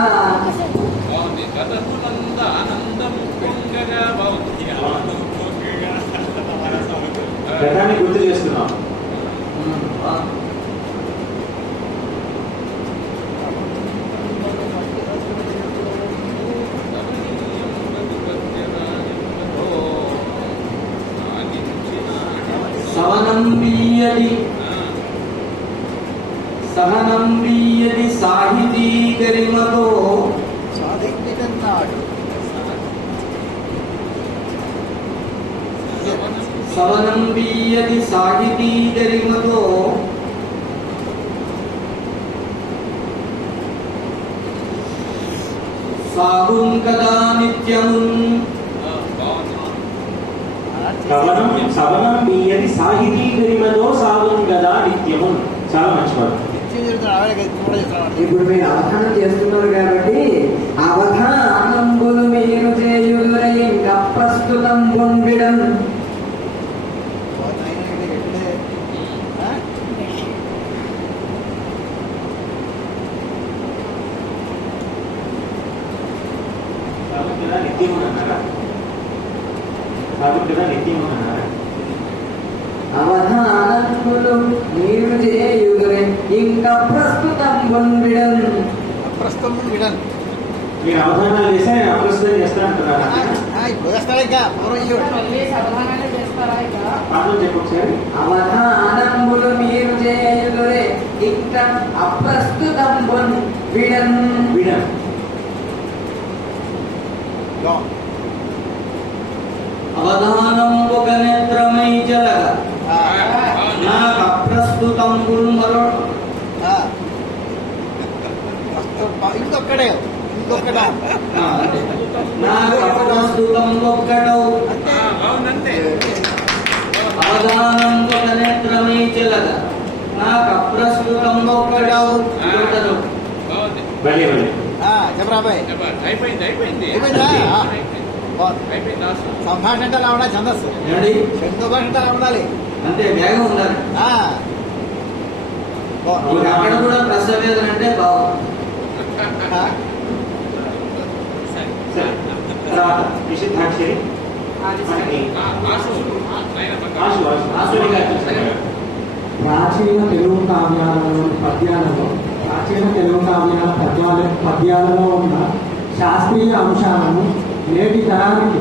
బాగుంది. గతమునంద ఆనందము పొంగగా బాగుంది. ఆనందము పొంగగా. గతాన్ని గుర్తు చేస్తున్నాం. సహనం వీయది సాహితీ గరిమతో సాధించినాడు. సవనం వీయది సాహితీ గరిమతో సాగుం కదా నిత్యమున్. సవనం మీయది సాహితీ గరిమతో సాగుం కదా నిత్యము. చాలా మంచి వాడు. నిత్యం చెప్తున్నాడు. కూడా చెప్తున్నాడు. ఇప్పుడు మీరు అవధానం చేస్తున్నారు కాబట్టి అవధానంబులు మీరు చేయుదురై ఇంకా ప్రస్తుతం పొందిడం. సాగుం కదా నిత్యము అన్నారా? సాగుం కదా నిత్యము అన్నారా? అవధానంబులు మీరు చేయుదురై ఇంకా ప్రస్తుతం పొందిడం. ప్రస్తుతం విడన్ మీరు అవధానాలు చేస్తే ఆయన అప్రస్తుతం చేస్తా అంటున్నారా? ఇప్పుడు వేస్తాడు ఇంకా మళ్ళీ సమాధానాలు చేస్తారా ఇక? పాఠం చెప్పు ఒకసారి. అవధానంబులు మీరు చేయుదురై ఇంకా అప్రస్తుతం పొందిడం. విడం. అవధానం ఒక నేత్రమై జలగ నాకు అప్రస్తుతం మరో. ఇంకొక్కడే ఇంకొకట నాకు అప్రస్తుతం ఒక్కడవు. బాగుందంటే అవధానం ఒక నేత్రమై జలగ నాకు అప్రస్తుతం ఒక్కడవు. బాగుంది. భలే భలే. చెప్పరా అబ్బాయి. చెప్పాలి. అయిపోయింది అయిపోయింది అయిపోయిందా? అయిపోయింది లాస్ట్. సంభాషణ అంటే అలా ఉండాలి. ఛందస్సు ఏమండి? శబ్ద భాష అంటే అలా ఉండాలి. అంటే వేగం ఉండాలి. ఇంకా అక్కడ కూడా ప్రసవేదన అంటే బాగుంది. సరే. తర్వాత నిషిద్ధాక్షరి. మనకి ఆశు ఆశు ఆశుడి గారు చూస్తారు. ప్రాచీన తెలుగు పద్యాలలో ఉన్న శాస్త్రీయ అంశాలను నేటి తరానికి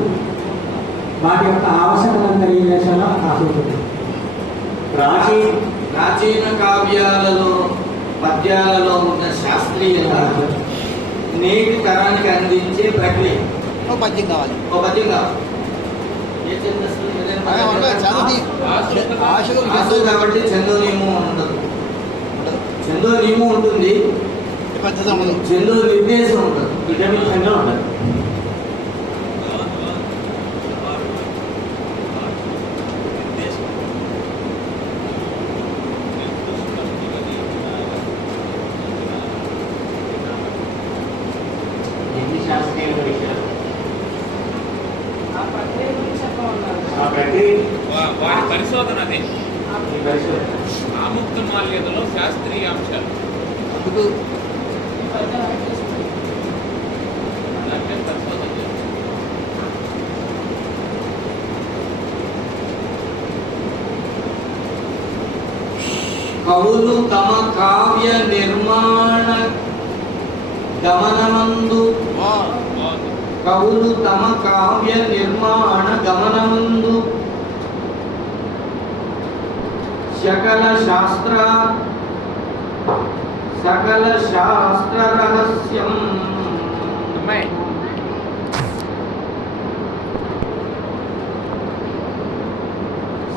వాటి యొక్క ఆవశ్యకతను తెలియజేసేలా రాసుకుంటుంది. ప్రాచీన కావ్యాలలో పద్యాలలో ఉన్న శాస్త్రీయత నేటి తరానికి అందించే ప్రక్రియ. ఓ పద్యం కావాలి. ఒక పద్యం కావాలి. ఏ ఛందస్సు? ఆశు కాబట్టి చందో నియమం ఉండదు. చందో నియమం ఉంటుంది, పద్ధతి ఉండదు. చందో నిర్దేశం ఉంటుంది. విధంగా ఉండదు. ఎన్ని శాస్త్రీయ విషయాలు ఆ ప్రక్రియ గురించి చెప్పమన్నారు. ఆ ప్రక్రియ వారి పరిశోధన అది. ఈ పరిశోధన ఆముక్త మాల్యతలో శాస్త్రీయ అంశాలు. అందుకు ఈ పద్యం చేస్తుంది. దాని మీద పరిశోధన చేస్తారు. కవులు తమ కావ్య నిర్మాణ గమనమందు కవులు తమ కావ్య నిర్మాణ గమనమందు సకల శాస్త్ర రహస్యం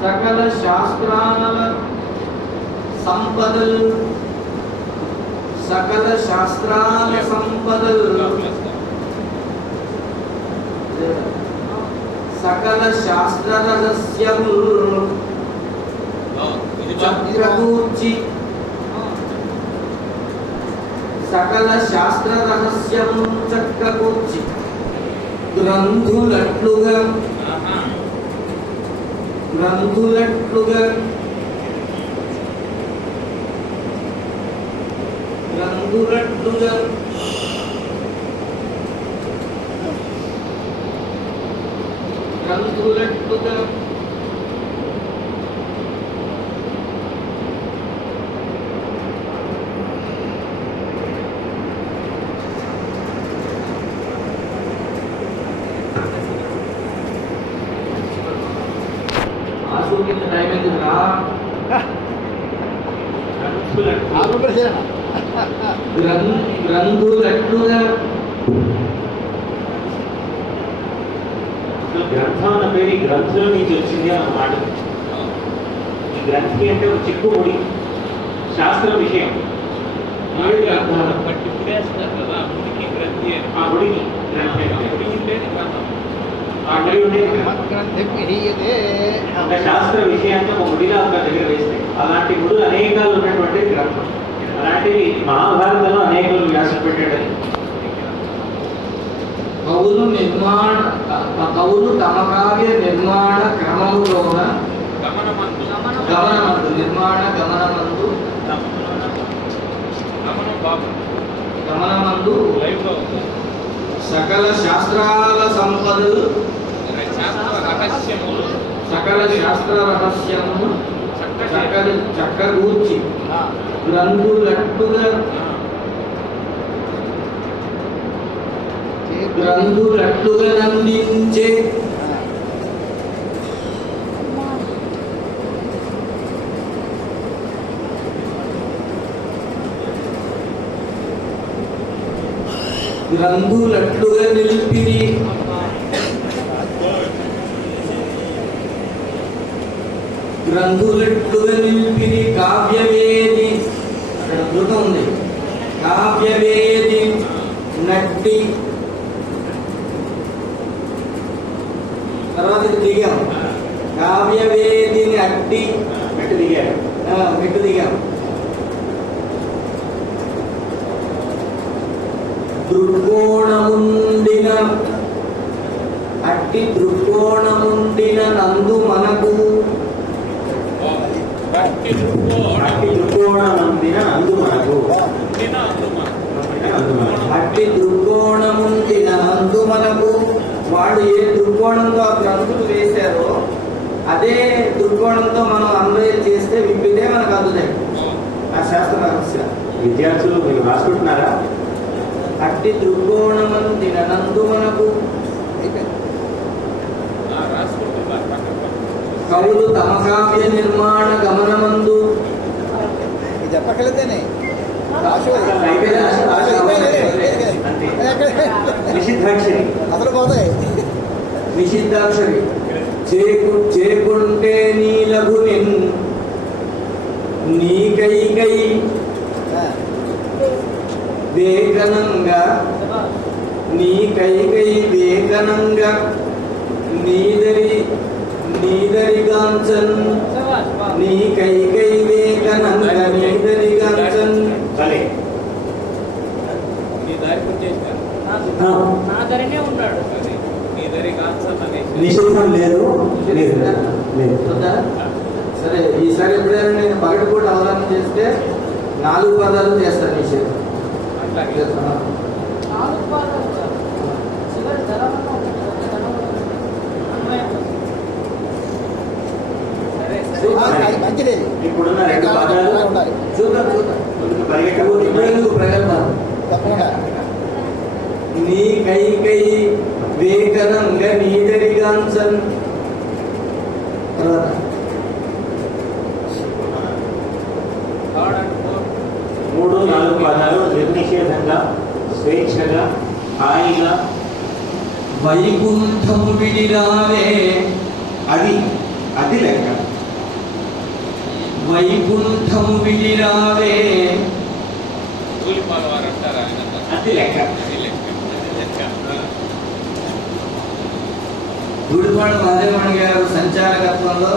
సకల శాస్త్రాల సంపదలు సకల శాస్త్రాల సంపదలు సకల శాస్త్ర రహస్యము చక్రగూర్చి సకల శాస్త్ర రహస్యము చక్రగూర్చి గ్రంథులట్లుగా గ్రంథులట్లుగా గ్రంథులట్లుగా గ్రంథులట్లుగా ఆశుకింత టైం ఎందుకురా గ్రంథులట్లుగా గ్రంథం అన్న పేరు ఈ గ్రంథుల నుంచి వచ్చింది అన్నమాట. ఈ గ్రంథి అంటే ఒక చిక్కుముడి శాస్త్ర విషయం. ఏడు గ్రంథాలు బట్టి ఇప్పుడేస్తారు కదా ముడికి గ్రంథి అని. ఆ ముడికి గ్రంథి అంటే ముడికి ఉండేది గ్రంథం. ఆ ముడి ఉండేది ఒక శాస్త్ర విషయాన్ని ఒక ముడిలా ఒక దగ్గర వేస్తాయి. అలాంటి ముడులు అనేకాలు ఉన్నటువంటి గ్రంథం. అలాంటివి మహాభారతంలో అనేకలు వ్యాసం పెట్టాడు. కవులు తమ కావ్య నిర్మాణ క్రమములోన గమనమందు నిర్మాణ గమనమందు గమనమందు సకల శాస్త్రాల సంపదలు సకల శాస్త్ర రహస్యము చక్కగూర్చి గ్రంథులట్టుగా నందించే గ్రంథులట్లుగా నిలిపిరి గ్రంథులట్లుగా నిలిపిరి కావ్యవేది అక్కడ ధృతం ఉంది. కావ్యవేది నట్టి తర్వాత దిగాం. కావ్యవేదిని అట్టి మెట్టు దిగారు. మెట్టు దిగాం. దృక్కోణముండిన అట్టి దృక్కోణముండిన నందు మనకు అట్టి దృక్కోణముండిన నందు మనకు అట్టి దృక్కోణముండిన నందు మనకు వాళ్ళు ఏ దృక్కోణంతో ఆ గ్రంథులు వేశారో అదే దృక్కోణంతో మనం అన్వయం చేస్తే విప్పితే మనకు అందుతాయి ఆ శాస్త్ర రహస్య. విద్యార్థులు మీరు రాసుకుంటున్నారా? అట్టి దృక్కోణమందిన నందు మనకు కవులు తమ కావ్య నిర్మాణ గమనమందు చెప్పగలితేనే నిషిద్ధాక్షరి అసలు పోతాయి. నిషిద్ధాక్షరి చేకుంటే నీ లఘుని నీకైకై వేగనంగా నీకైకై వేగనంగా నీదరిగాంచన్ నీకైకై వేగనంగా నీదరిగాంచన్ నీ దారికి వచ్చేసారు. నా ధరనే ఉన్నాడు. నీ దారి కాన్సర్ అనేసి నిషేధం లేదు. చూద్దా? సరే ఈసారి ఎప్పుడైనా నేను పగటిపూట అవగాహన చేస్తే 4 పదాలు చేస్తాను నిషేధం. అట్లాగే నాలుగు పాదాలు చివరి ధరలో అన్వయం. సరే అది మంచిది. ఇప్పుడున్న రెండు పాదాలు ఉండాలి చూద్దాం ముందుకు పరిగెట్టబోతున్నాయి. ఇప్పుడు ప్రగల్భాలు తప్పకుండా. నీ కై కై వేకనంగ నీదరిగాంచన్ తర్వాత 3rd and 4th 3-4 పాదాలు నిర్నిషేధంగా స్వేచ్ఛగా హాయిగా వైకుంఠం విడిరావే అది లెక్క. వైకుంఠం విడిరావే కూలిపాల వారు అంటారు ఆయన అది లెక్క. అది లెక్క. గుడిపాడు మహదేవన్ గారు సంచాలకత్వంలో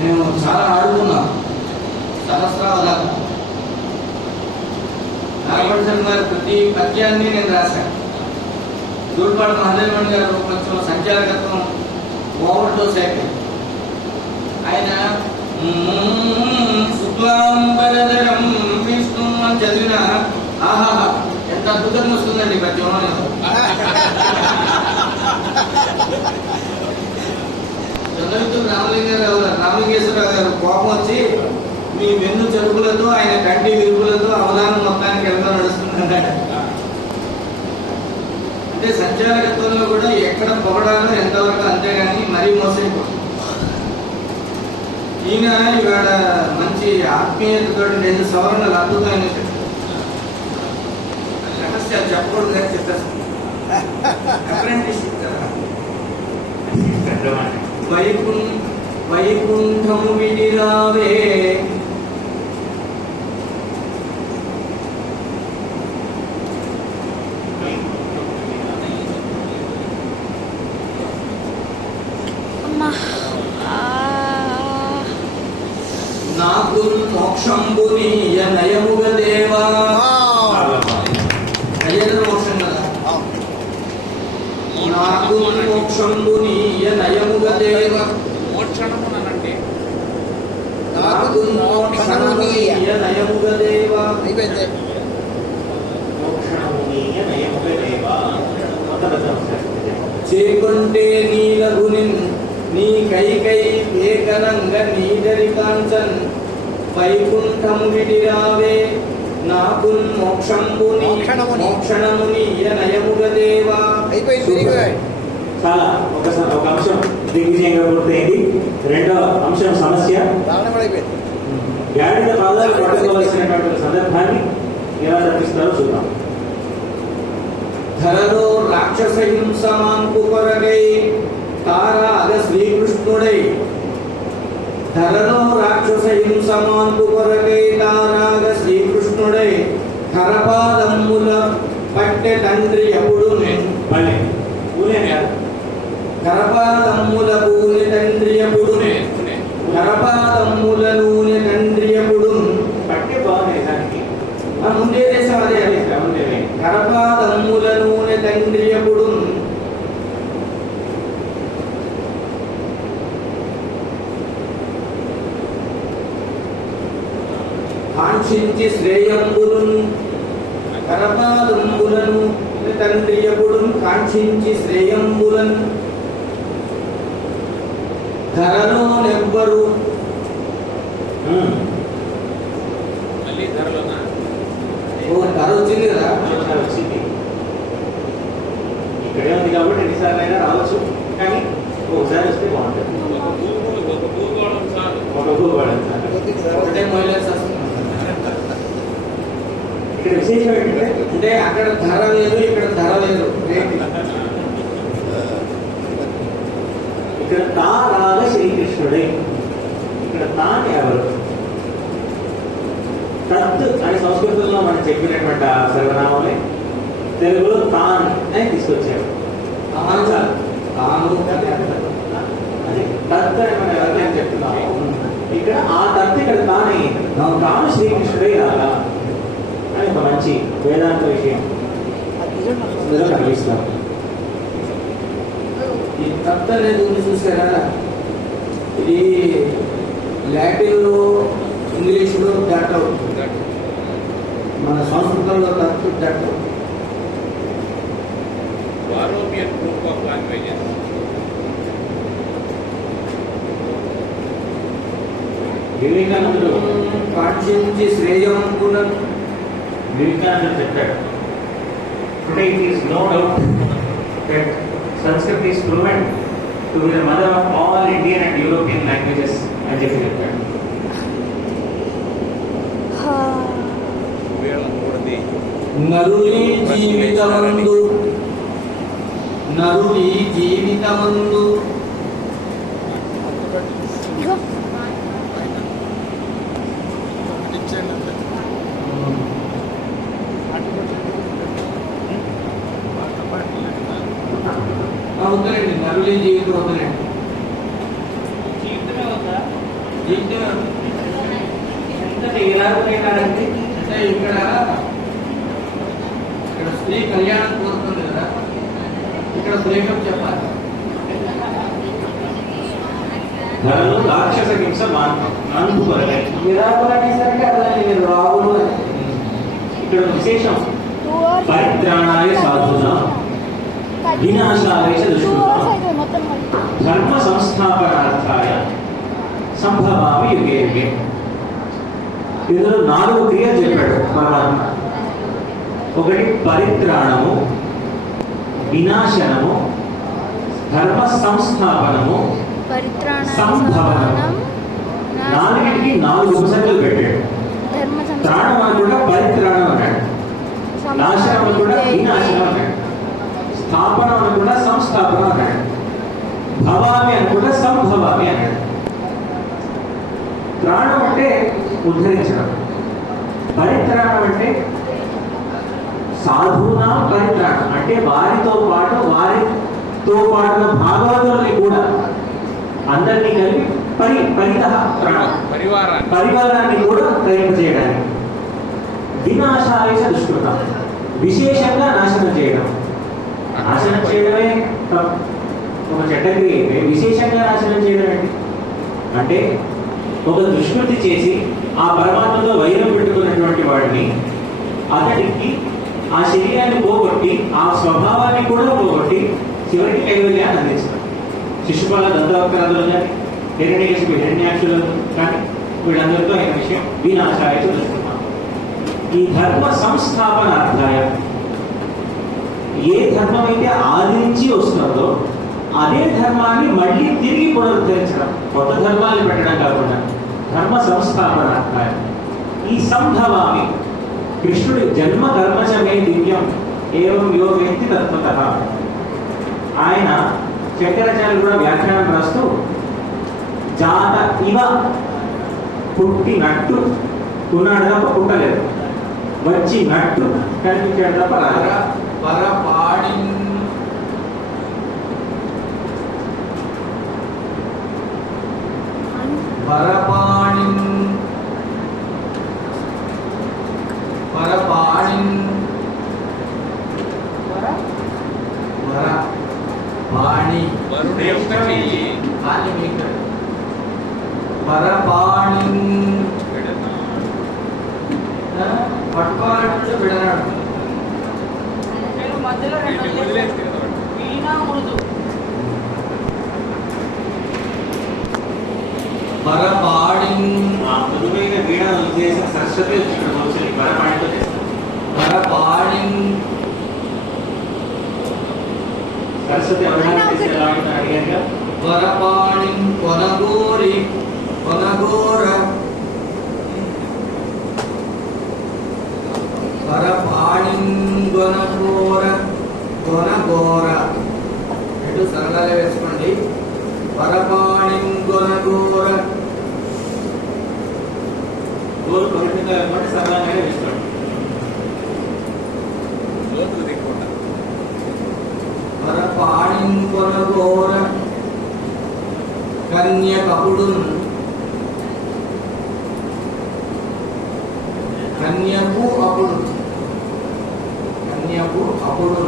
మేము చాలా ఆడుకున్నాం సహస్రావ దాకా. నాగపంచం గారు ప్రతి పద్యాన్ని నేను రాశాను. గుడిపాడు మహదేవన్ గారు కొంచెం సంచాలకత్వం ఓవర్తో సేపు ఆయన శుక్లాంబరధరం విష్ణు అని చదివిన ఆహా ఎంత అద్భుతంగా వస్తుందండి పద్యం. చంద్రవిద్యుత్ రామలింగేశ్వరరావు గారు కోపం వచ్చి మీ వెన్ను చెరుపులతో ఆయన కంటి విరుపులతో అవధానం మొత్తానికి ఎంత నడుస్తుందన్నాడు. అంటే సంచాలకత్వంలో కూడా ఎక్కడ పొగడాలో ఎంతవరకు అంతేగాని మరీ మోసైపోతుంది. ఈయన ఇవాళ మంచి ఆత్మీయతతో 2 సవరణలు అద్భుతమైన రహస్యాలు చెప్పకూడదు కానీ చెప్పేస్తాను. అప్రెంటిస్షిప్ కదా. వైకుంఠము విడిరావే నాకు మోక్షంబునీయ నయముగ దేవా. అయ్యేదో మోక్షం కదా. నాకు మోక్షంబునీయ నయముగ దేవ. మోక్షణమునంటే నాకు మోక్షంబునీయ నయముగ దేవ. అయిపోయింది. మోక్షణమునీయ నయముగ దేవా. చేకొంటే నీలగునిన్ నీ కై కై వేకనంగ నీదరి కాంచన్ వైకుంఠము విడిరావే నాకు మోక్షణమునీయ నయముగ దేవా. అయిపోయింది. Very good. చాలా ఒక అంశం దిగ్విజయంగా పూర్తయింది. రెండో అంశం సమస్య. దారుణం కూడా అయిపోయింది. గాడిద పాదాలు పట్టుకోవాల్సినటువంటి సందర్భాన్ని ఎలా తప్పిస్తారో చూద్దాం. ధరలో రాక్షస హింసమాంపు కొరగై తారాగ శ్రీకృష్ణుడై. ధరలో రాక్షస హింసమాంపు కొరగై తారాగ శ్రీకృష్ణుడై. కరపాదమ్ముల పట్టె తండ్రి ఎప్పుడు మళ్ళీ ఊనే కరపాదమ్ముల పూని తండ్రి ఎప్పుడు కరపాదమ్ముల నూనె తండ్రి ఎప్పుడు. పట్టే బాగుంది దానికి. ముందే దేశం అదే అదే కరపాదమ్ముల నూనె తండ్రి ఎప్పుడు. కాంక్షించి శ్రేయంబులున్ కరపాదమ్ములను తండ్రి ఎప్పుడు. కాంక్షించి శ్రేయంబులన్ ధరలో నెవ్వరు. మళ్ళీ ధరలోనా ధర వచ్చింది కదా. వచ్చింది. ఇక్కడే ఉంది కాబట్టి ఎన్నిసార్లు అయినా రావచ్చు. కానీ ఒకసారి వస్తే బాగుంటుంది. ఒక భూగోళం చాలు. ఒక భూగోళం చాలు. ఒకటే మొయిలేసి వస్తుంది. ఇక్కడ విశేషం ఏంటంటే అంటే అక్కడ ధర లేదు, ఇక్కడ ధర లేదు. ఇక్కడ తారాగ శ్రీకృష్ణుడే. ఇక్కడ తాను ఎవరు? తత్ అని సంస్కృతంలో మనం చెప్పినటువంటి ఆ సర్వనామమే తెలుగులో తాన్ అని తీసుకొచ్చారు. తాను తాను అది తత్ అని మనం ఎవరికైనా చెప్తున్నాము. ఇక్కడ ఆ తత్ ఇక్కడ తానే. తాను శ్రీకృష్ణుడే రాగా అని ఒక మంచి వేదాంత విషయం ఇందులో కనిపిస్తాం. ఈ తత్ అనేది ఉంది చూసారా. ఇది లాటిన్లో ఇంగ్లీష్లో దాట్ అవుతుంది. మన సంస్కృతంలో తత్ దాట్ అవుతుంది. బారోమియన్ గ్రూప్ ఆఫ్ లాంగ్వేజెస్ వివేకానందుడు కాంక్షించి శ్రేయమనుకున్నాను. వివేకానందుడు చెప్పాడు, today it is no doubt that Sanskrit is proven to be the mother of all Indian and European languages అని చెప్పి చెప్పాడు. నరుని జీవితమందు వద్దులేండి, నరుని జీవితం వద్దులేండి. జీవితమే వద్దా? జీవితం ఎంత ఎలాగంటే అంటే ఇక్కడ స్త్రీ కళ్యాణం కోరుతుంది కదా, ఇక్కడ బ్రేకప్ చెప్పాలి. ధరలో రాక్షస హింస మానుకోరలే. విరాకులు అనేసరికి అర్థం మీరు రాగులు అని. ఇక్కడ విశేషం పరిత్రాణాయ సాధునా వినాశాయ చ దుష్కృతాం ధర్మ సంస్థాపనార్థాయ సంభవామి యుగే యుగే. ఇందులో 4 క్రియలు చెప్పాడు పరమాత్మ. ఒకటి పరిత్రాణము, వినాశనము, ధర్మ సంస్థాపనము, సంభవనము. 4టికి 4 ఉపసర్గలు పెట్టాడు. త్రాణం అని కూడా పరిత్రాణం అన్నాడు, నాశనం అని కూడా వినాశనం అన్నాడు, స్థాపనం అని కూడా సంస్థాపన అన్నాడు, భవామి అని కూడా సంభవామి అన్నాడు. త్రాణం అంటే ఉద్ధరించడం, పరిత్రాణం అంటే సాధునా పరిత్రాణం అంటే వారితో పాటు భాగవతుల్ని కూడా అందరినీ కలిపి పరివారాన్ని కూడా గ్రహింపజేయడానికి. వినాశాయ చ దుష్కృతం విశేషంగా నాశనం చేయడం. నాశనం చేయడమే ఒక చెడ్డక్రియ అయితే విశేషంగా నాశనం చేయడం ఏంటి అంటే ఒక దుష్కృతి చేసి ఆ పరమాత్మతో వైరం పెట్టుకున్నటువంటి వాడిని, అతడికి ఆ శరీరాన్ని పోగొట్టి ఆ స్వభావాన్ని కూడా పోగొట్టి చివరికి కైవల్యాన్ని అందించడం. శిశుపాల దంతవక్రాదులు కానీ హిరణ్యకశిపు హిరణ్యాక్షులు కానీ వీళ్ళందరితో అయిన విషయం వినాశాయ చ దుష్కృతం. ఈ ధర్మ సంస్థాపనార్థాయ, ఏ ధర్మం అయితే ఆది నుంచి వస్తుందో అదే ధర్మాన్ని మళ్ళీ తిరిగి పునరుద్ధరించడం, కొత్త ధర్మాన్ని పెట్టడం కాకుండా ధర్మ సంస్థాపనార్థాయ. ఈ సంభవామి కృష్ణుడి జన్మ కర్మచమే దివ్యం ఏవం యో వ్యక్తి తత్వతః. ఆయన శంకరాచార్యులు కూడా వ్యాఖ్యానం రాస్తూ జాత ఇవ పుట్టినట్టు ఉన్నాడు తప్ప పుట్టలేదు, వచ్చినట్టు కనిపించాడు తప్ప రాలేదు. పట్టుకోవాలంటే విడనాడు. మధ్యలో వీణా మృదు మృదువైన వీణను చేసిన సరస్వతి వచ్చిన వరపాణితో చేస్తారు. సరస్వతి అవగాహన చేసి ఎలా ఉంటుందో అడిగారుగా. వరపాణి కొనగోరి కొనగోర వరపాణి కొనగోర కొనగోర రెండు సరళాలు వేసుకోండి. వరపాణి కొనగోర గోరు కొరటిగా సరళంగా వేసుకోండి. వరపాణి కొనగోర కన్యకపుడు కన్యకు అప్పుడు కన్యకు అప్పుడు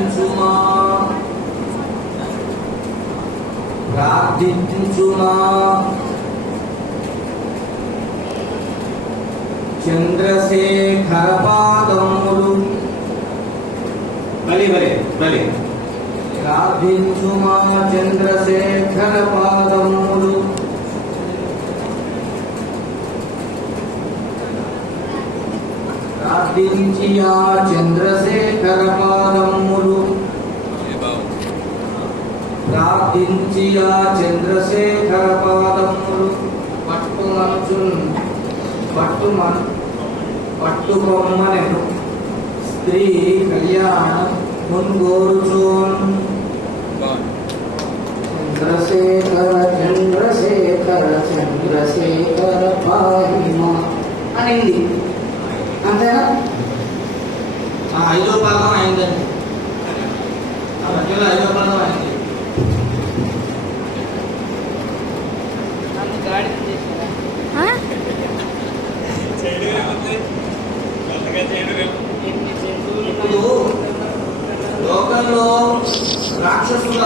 ప్రార్థించుమా ప్రార్థించుమా చంద్రశేఖర పాదములు భలే భలే భలే. ప్రార్థించుమా చంద్రశేఖర పాదములు ప్రార్థించి ఆ చంద్రశేఖర పాదములు ప్రార్థించి ఆ చంద్రశేఖర పాదములు పట్టుకొమ్మనెను స్త్రీ కళ్యాణం మున్గోరుచోన్ చంద్రశేఖర చంద్రశేఖర చంద్రశేఖర పాహిమా అనింది. అంతేనా? ఐదో భాగం అయిందండి. ఆ మధ్యలో ఐదో భాగం అయింది. ఇప్పుడు లోకంలో రాక్షసుల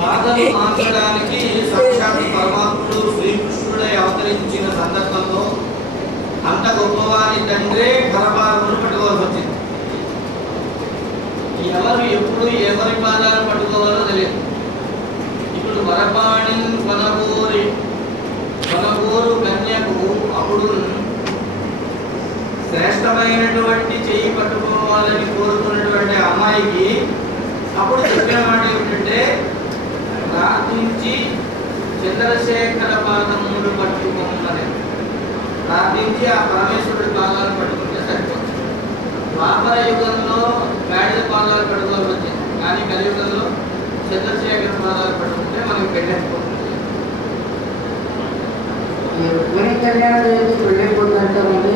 బాధలు మార్చడానికి సాక్షాత్ పరమాత్ముడు శ్రీకృష్ణుడై అవతరించిన సందర్భంలో అంత గొప్పవారి తండ్రే కరపాదములు పట్టుకోవాల్సి వచ్చింది. ఎవరు ఎప్పుడు ఎవరి పాదాలు పట్టుకోవాలో తెలియదు. ఇప్పుడు వరపాణి కొనగోరు కన్యకు అప్పుడు శ్రేష్టమైనటువంటి చెయ్యి పట్టుకోవాలని కోరుకున్నటువంటి అమ్మాయికి అప్పుడు చెప్పిన మాట ఏమిటంటే, ప్రార్థించి చంద్రశేఖర పాదములు పట్టుకోమని ప్రార్థించి ఆ పరమేశ్వరుడి పాదాలు పట్టుకుంటే సరిపోతుంది. ద్వాపర యుగంలో గాడిద పాదాలు పట్టుకోవాల్సి వచ్చింది, కానీ కలియుగంలో చంద్రశేఖర పాదాలు పట్టుకుంటే మనకి పెళ్ళైపోతుంది. రుక్మిణి కళ్యాణం చేసి పెళ్ళైపోతుందంటారండి.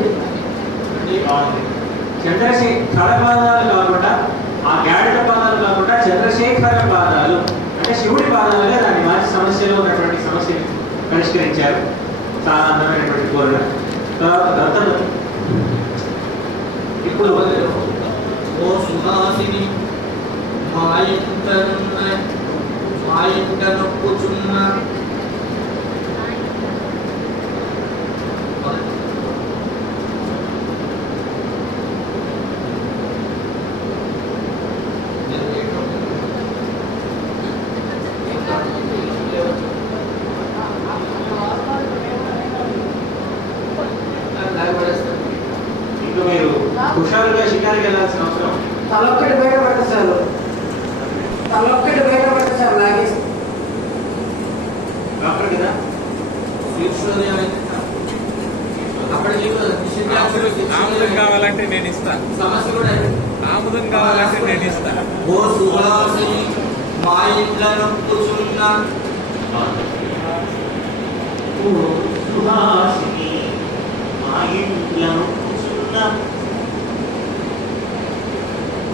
చంద్రశేఖర పాదాలు కాకుండా, ఆ గాడిద పాదాలు కాకుండా చంద్రశేఖర పాదాలు అంటే శివుడి పాదాలుగా దాన్ని మార్చి సమస్యలో ఉన్నటువంటి సమస్యని పరిష్కరించారు. చాలా అందమైనటువంటి కోరిక. తర్వాత దత్తను ఇప్పుడు ఓ సుహాసిని మా ఇంట నొప్పుచున్న ఇంకా మీరు హుషారుగా షికారుకి వెళ్ళాల్సిన అవసరం. తలొక్కటి బయట పట్టేశారు, తలొక్కటి బయట పట్టేశారు లాగేసి. డాక్టర్ కదా అప్పటికి ఆముదం కావాలంటే నేను ఇస్తా, సమస్య కూడా ఆముదం కావాలంటే నేను ఇస్తా. ఓ సుహాసిని మా ఇంట్లో నొప్పుచున్న సుహాసిని మా ఇంట్లో కూర్చున్న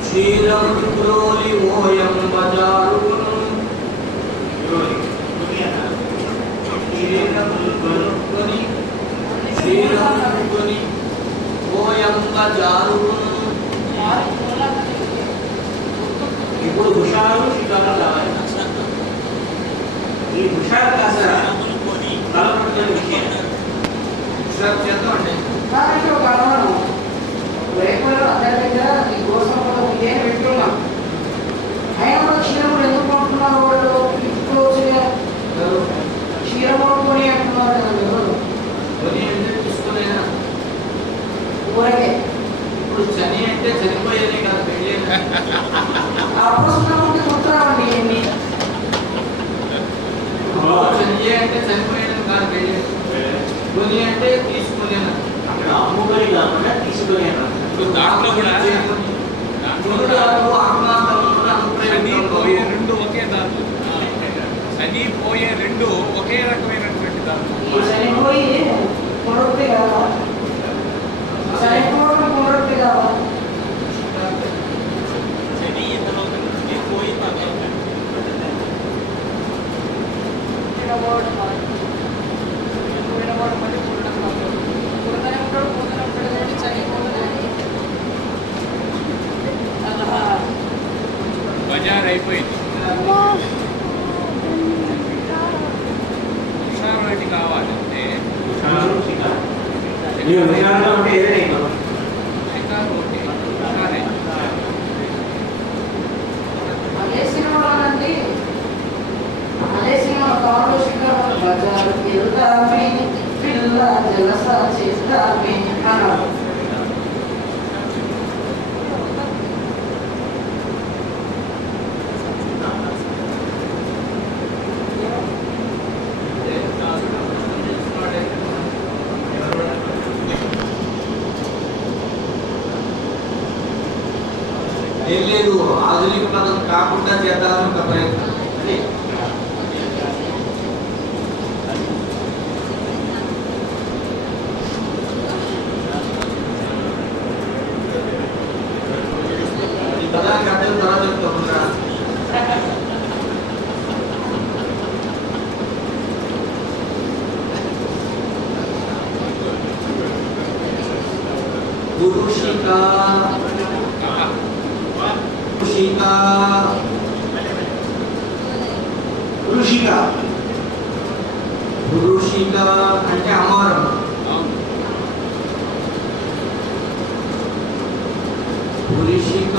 క్షీరములు క్రోలి ఓయం బజారును క్షీరములు కొనుక్కొని క్షీరములు ఓయం బజారును. ఇప్పుడు హుషారు షికారు కావాలి. ఈ హుషారు కాస్త తలపడుతున్న విషయం చేద్దాం అండి. కాబట్టి ఒక అనుమానం, రేపులో అందరి దగ్గర ఈ కోసం ఇదే పెట్టుకున్నాం, అయినా కూడా క్షీరములు ఎందుకు కొంటున్నారు వాళ్ళు? రోజుగా క్షీరములు కొని అంటున్నారు కదా ఎవరు? కొని అంటే తీసుకునేనా? ఊరకే ఇప్పుడు చని అంటే చనిపోయేది కదా, పెళ్ళి అప్పుడు గుర్తురావండి ఏమి. చని అంటే చనిపోయేది కాదు, పెళ్ళి కొని అంటే తీసుకునేనా. అక్కడ అమ్ముకొని కాకుండా తీసుకునే ఇప్పుడు దాంట్లో కూడా శని పోయే రెండు ఒకే దాంట్లో, శని పోయే రెండు ఒకే రకమైనటువంటి దాంట్లో. చనిపోయి పునరుక్తి కాదా? చనిపోవడం పునరుక్తి కాదా? శని ఇంతలో పోయి చనిపోతుంది. విషారానికి కావాలంటే మీరు విషయాల్లో ఉంటే ఏదైనా శిఖారు ఒకటి విషారే. అదే సినిమాలోనండి, అదే సినిమా తోడు శిఖరం బజారు వెళ్దామే పిల్ల జలసా చేద్దామే అన్నాడు. ఏం లేదు, ఆధునిక పదం కాకుండా చేద్దామని ఒక ప్రయత్నం. అది ఈ పదానికి అర్థం తర్వాత చెప్తా. పురుషిక ఋషిక ఋషిక ఋషిక అంటే అమరం. పురుషిక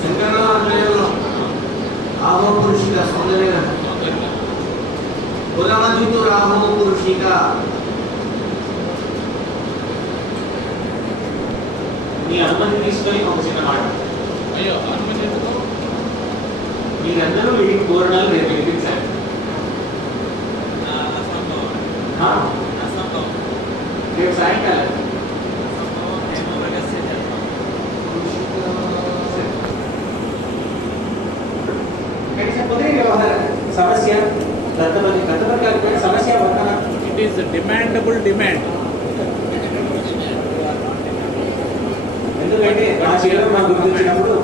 శంకరాచార్యులు ఆహో పురుషిక సౌందర్య పురమజుతు రాహో పురుషిక. మీ అనుమతి తీసుకొని ఒక చిన్న మాట. అయ్యో అనుమతి ఎందుకు? మీరందరూ వీటికి పూర్ణాలు రేపు వినిపించాలి. రేపు సాయంకాలం సమస్య దత్తపతి సమస్య ఇట్ ఈస్ డిమాండబుల్ డిమాండ్. ఎందుకంటే నా చేయడం మాకు గుర్తించినప్పుడు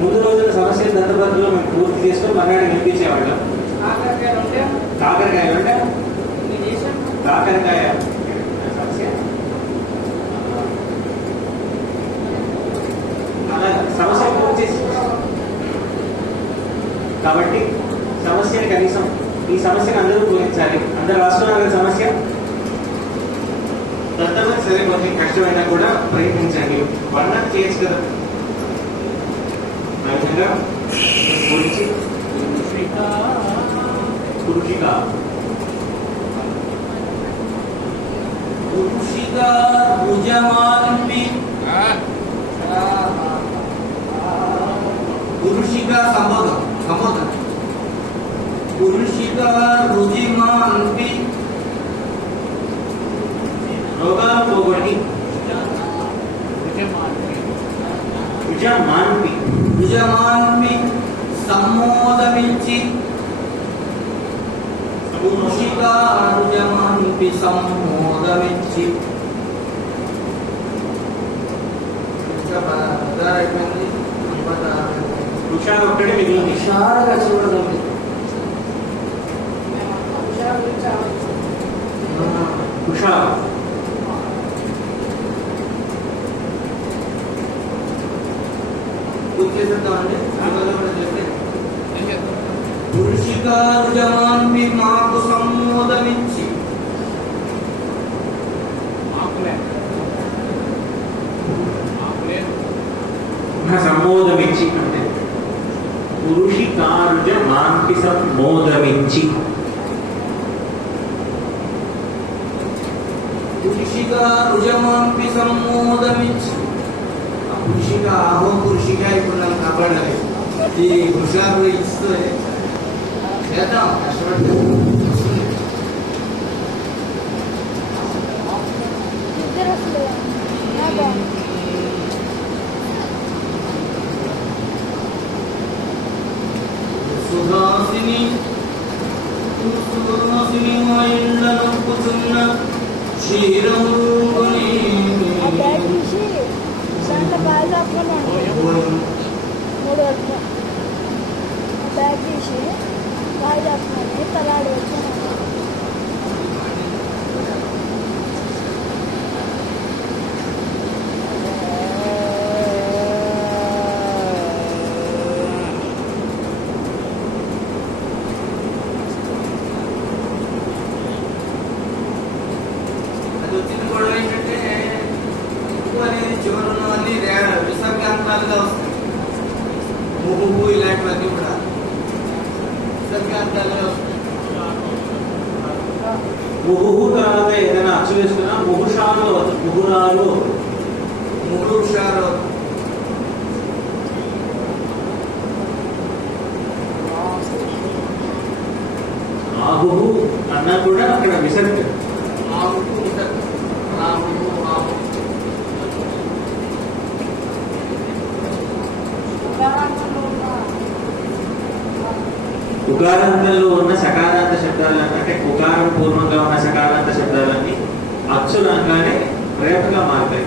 ముందు రోజుల సమస్యలు దత్తపతిలో మేము పూర్తి చేసుకొని మర్నాడు వినిపించేవాళ్ళం. కాకరకాయలు ఉంటే కాకరకాయలు అంటే ఇది చేసాం. కాకరకాయ సమస్య అలా సమస్య పూర్తి చేసి కాబట్టి సమస్యని కనీసం ఈ సమస్యను అందరూ పూరించాలి. అందరు రాష్ట్రాల సమస్య దత్తపతి సరే కొంచెం కష్టమైనా కూడా ప్రయత్నించండి. వర్ణన చేయొచ్చు కదా. ఆ విధంగా పూరించి పురుషిక పురుషిక భుజమాన్పి పురుషిక సంబోధం సంబోధన. పురుషిక రుజిమాన్పి రోగాలు పోగొట్టి భుజమాన్పి భుజమాన్పి సమ్మోదమించి పురుషిక రుజమాన్పి సమ్మోదమించి. అయిపోయింది. వృక్షాలు ఒక్కడే మిగిలింది. హుషారుగా చూడదండి. హుషారు గురించి ఆలోచిస్తాను. వృక్షాలు పూర్తి చేసేద్దామండి. చేస్తే పురుషిక రుజమాన్పి మాకు సమ్మోదమించి ఆకులే ఆకులే సంబోధమించి అంటే పురుషికారుజ మాంపి సంబోధమించి. పురుషిక రుజమాన్పి సమ్మోదమించి. ఆ పురుషిక ఆహో పురుషిక ఇప్పుడు నన్ను కాపాడాలి. ఈ హుషారు ఇస్తే చేద్దాం, కష్టపడి ఇద్దరు అసలు బాగుంది. సుహాసిని సుహాసిని మా ఇళ్ళ నొప్పుతున్న క్షీరముని ఆ బ్యాగ్ తీసి దాంట్లో బాగా అప్పుడు 3 వరకు ఆ బ్యాగ్ తీసి బాగా చెప్తున్నాను తలాడు వచ్చాను. అనేది చివరి ఉన్నవన్నీ విసర్గాంతాలుగా వస్తాయి. ముహు ఇలాంటివన్నీ కూడా విసర్గాంతాలుగా వస్తాయి. ముహు తర్వాత ఏదైనా అచ్చు వేసుకున్నా ముహుషాలు ముహురాలు ముహుషాలు ఆహు అన్నా కూడా అక్కడ విసర్గ ఆవుకు విసర్గ రాముడు ఆవు ఉకారాంతంలో ఉన్న సకారాంత శబ్దాలన్నీ అంటే ఉకారం పూర్వంగా ఉన్న సకారాంత శబ్దాలన్నీ అచ్చులు అనగానే రేపగా మారుతాయి.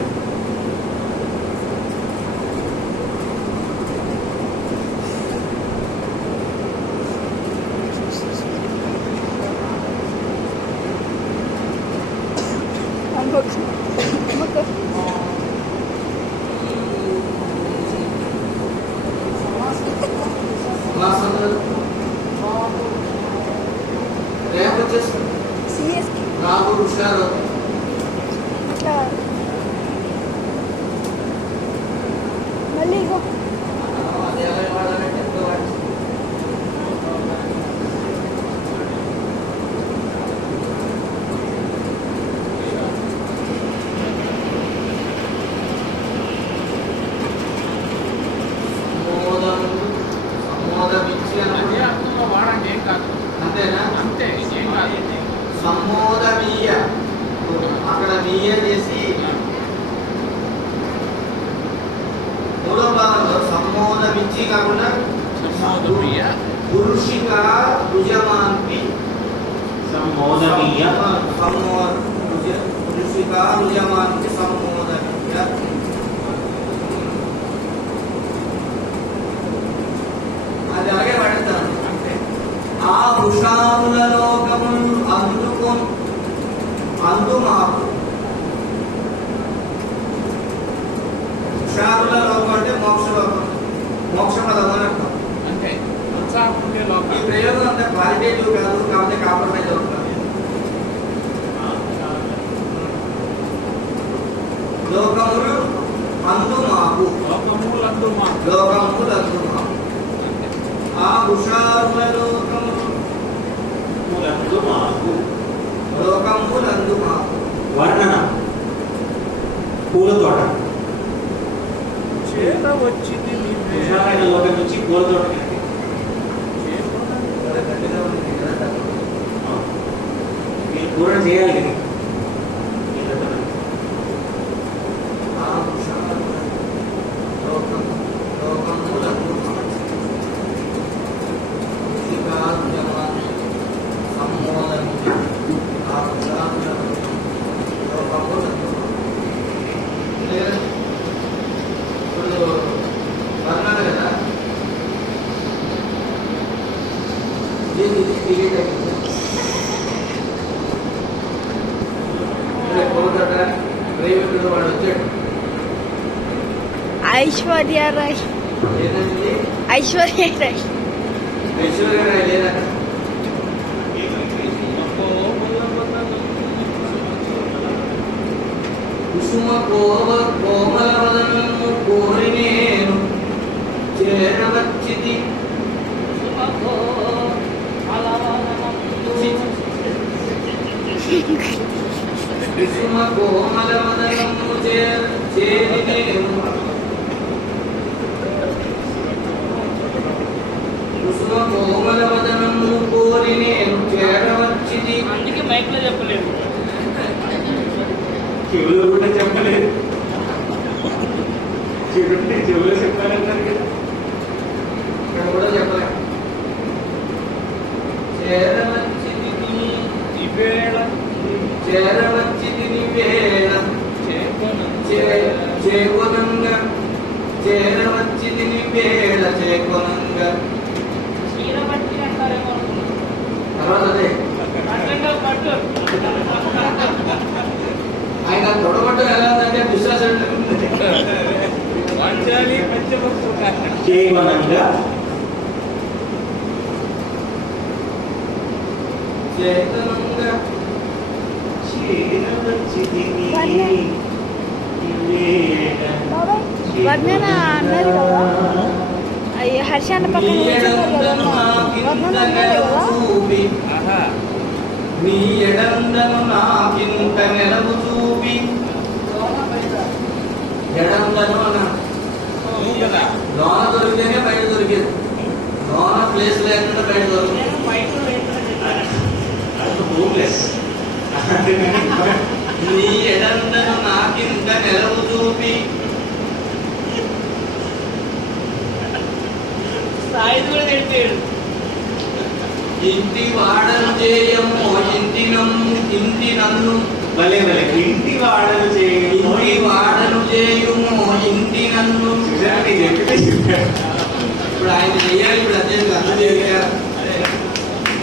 రేపు వచ్చేసి రాము హుషారు మళ్ళీ అది ఎలా వాడాలంటే ఎంతో వాడి సంబోధమిచ్చి అదే అన్నప్పుడు అర్థంలో వాడండి, ఏం కాదు. అంతేనా? అంతే, ఏం కాదు. సంబోధమీయ అక్కడ మీయ చేసి మూడో భాగంలో సంబోధమిచ్చి కాకుండా సంబోధమీయ. పురుషిక రుజమాన్పి సంబోధనీయ పురుషిక రుజమాన్పి సంబోధమీయ అది అలాగే పడతాను. అంతే. ఆ హుషారుల లోకమును అందుకొని అందుమాపు హుషారుల లోకం అంటే మోక్షలోకం, మోక్షపదం అని అర్థం. అంతే. ఉత్సాహం ఉండే ఈ లోకం. ప్రయోగం అంత క్వాలిటేటివ్ కాదు కాబట్టి కాంప్రమైజ్ అవుతుంది. లోకములు అందుమాపు లోకములందు మా. లోకములు అందుమాపు అంతే. ఆ హుషారుల లోకములు లోకములు అందుమాపు వర్ణన పూల తోట చేత వచ్చింది నీవే. విశాలమైన లోకం నుంచి పూల తోటకి గట్టిగా ఉంది కదా. మీరు పూర్ణ చేయాలి ఇది. ఆ హుషారుల లోకములు అందుమాపు పురుషిక రుజమాన్పి సంబోధమీయ ఆ హుషారుల లోకములు అందుమాపు. ఇప్పుడు వర్ణన కదా ఇది డిలీట్ అయింది. కోదట రేవికుడు వాడు వచ్చాడు. ఐశ్వర్య రాయ్ ఏంటంటే ఐశ్వర్య రాయ్ ఐశ్వర్యరాయ్ లేదా కుసుమ కోమల వదనము కోరి నేను చేరవచ్చితి కుసుమ కోమల వదనము చేరి నేను కుసుమ కోమల వదనము కోరి నేను చేరవచ్చితి. అందుకే మైక్ లో చెప్పలేదు. చెవులు కూడా చెప్పలేదు. చెవులు చెప్పాలంటారు కదా. ఇక్కడ కూడా చెప్పలే. చేరవచ్చితి ఇవేళ చేరవచ్చితి వేళ చేకొనంగా చేరవచ్చితి వేళ చేకొనంగా చీర పట్టి అంటారేమో. తర్వాత అదే అట్లంగా పట్టు. ఆయన తొడగొట్టం ఎలా ఉందంటే విశ్వాసం వంచాలి పంచభక్ష చేయమనంగా చేతనంగా చేరవచ్చితిని వేళ వర్ణన అన్నారు కదా, అయ్యి హర్షాన్ని పక్కన కూర్చున్నారు కదా, వర్ణన అన్నారు కదా. ఆహా. నీ ఎడందను నాకింత నెలవు చూపి, ఎడందను అన్న నువ్వు కదా. లోన దొరికితేనే బయట దొరికేది, లోన ప్లేస్ లేకుండా బయట దొరికింది. హోమ్లెస్. నీ ఎడందను నాకింత నెలవు చూపి, ఇంటి వాడను చేయము ఇంటి నన్ను, భలే భలే ఇంటి వాడలు ఇంటి వాడను చేయుము ఇంటి నన్ను. చెప్పితే చెప్పారు. ఇప్పుడు ఆయన చేయాలి, ఇప్పుడు అదే అర్థం చేయాలి.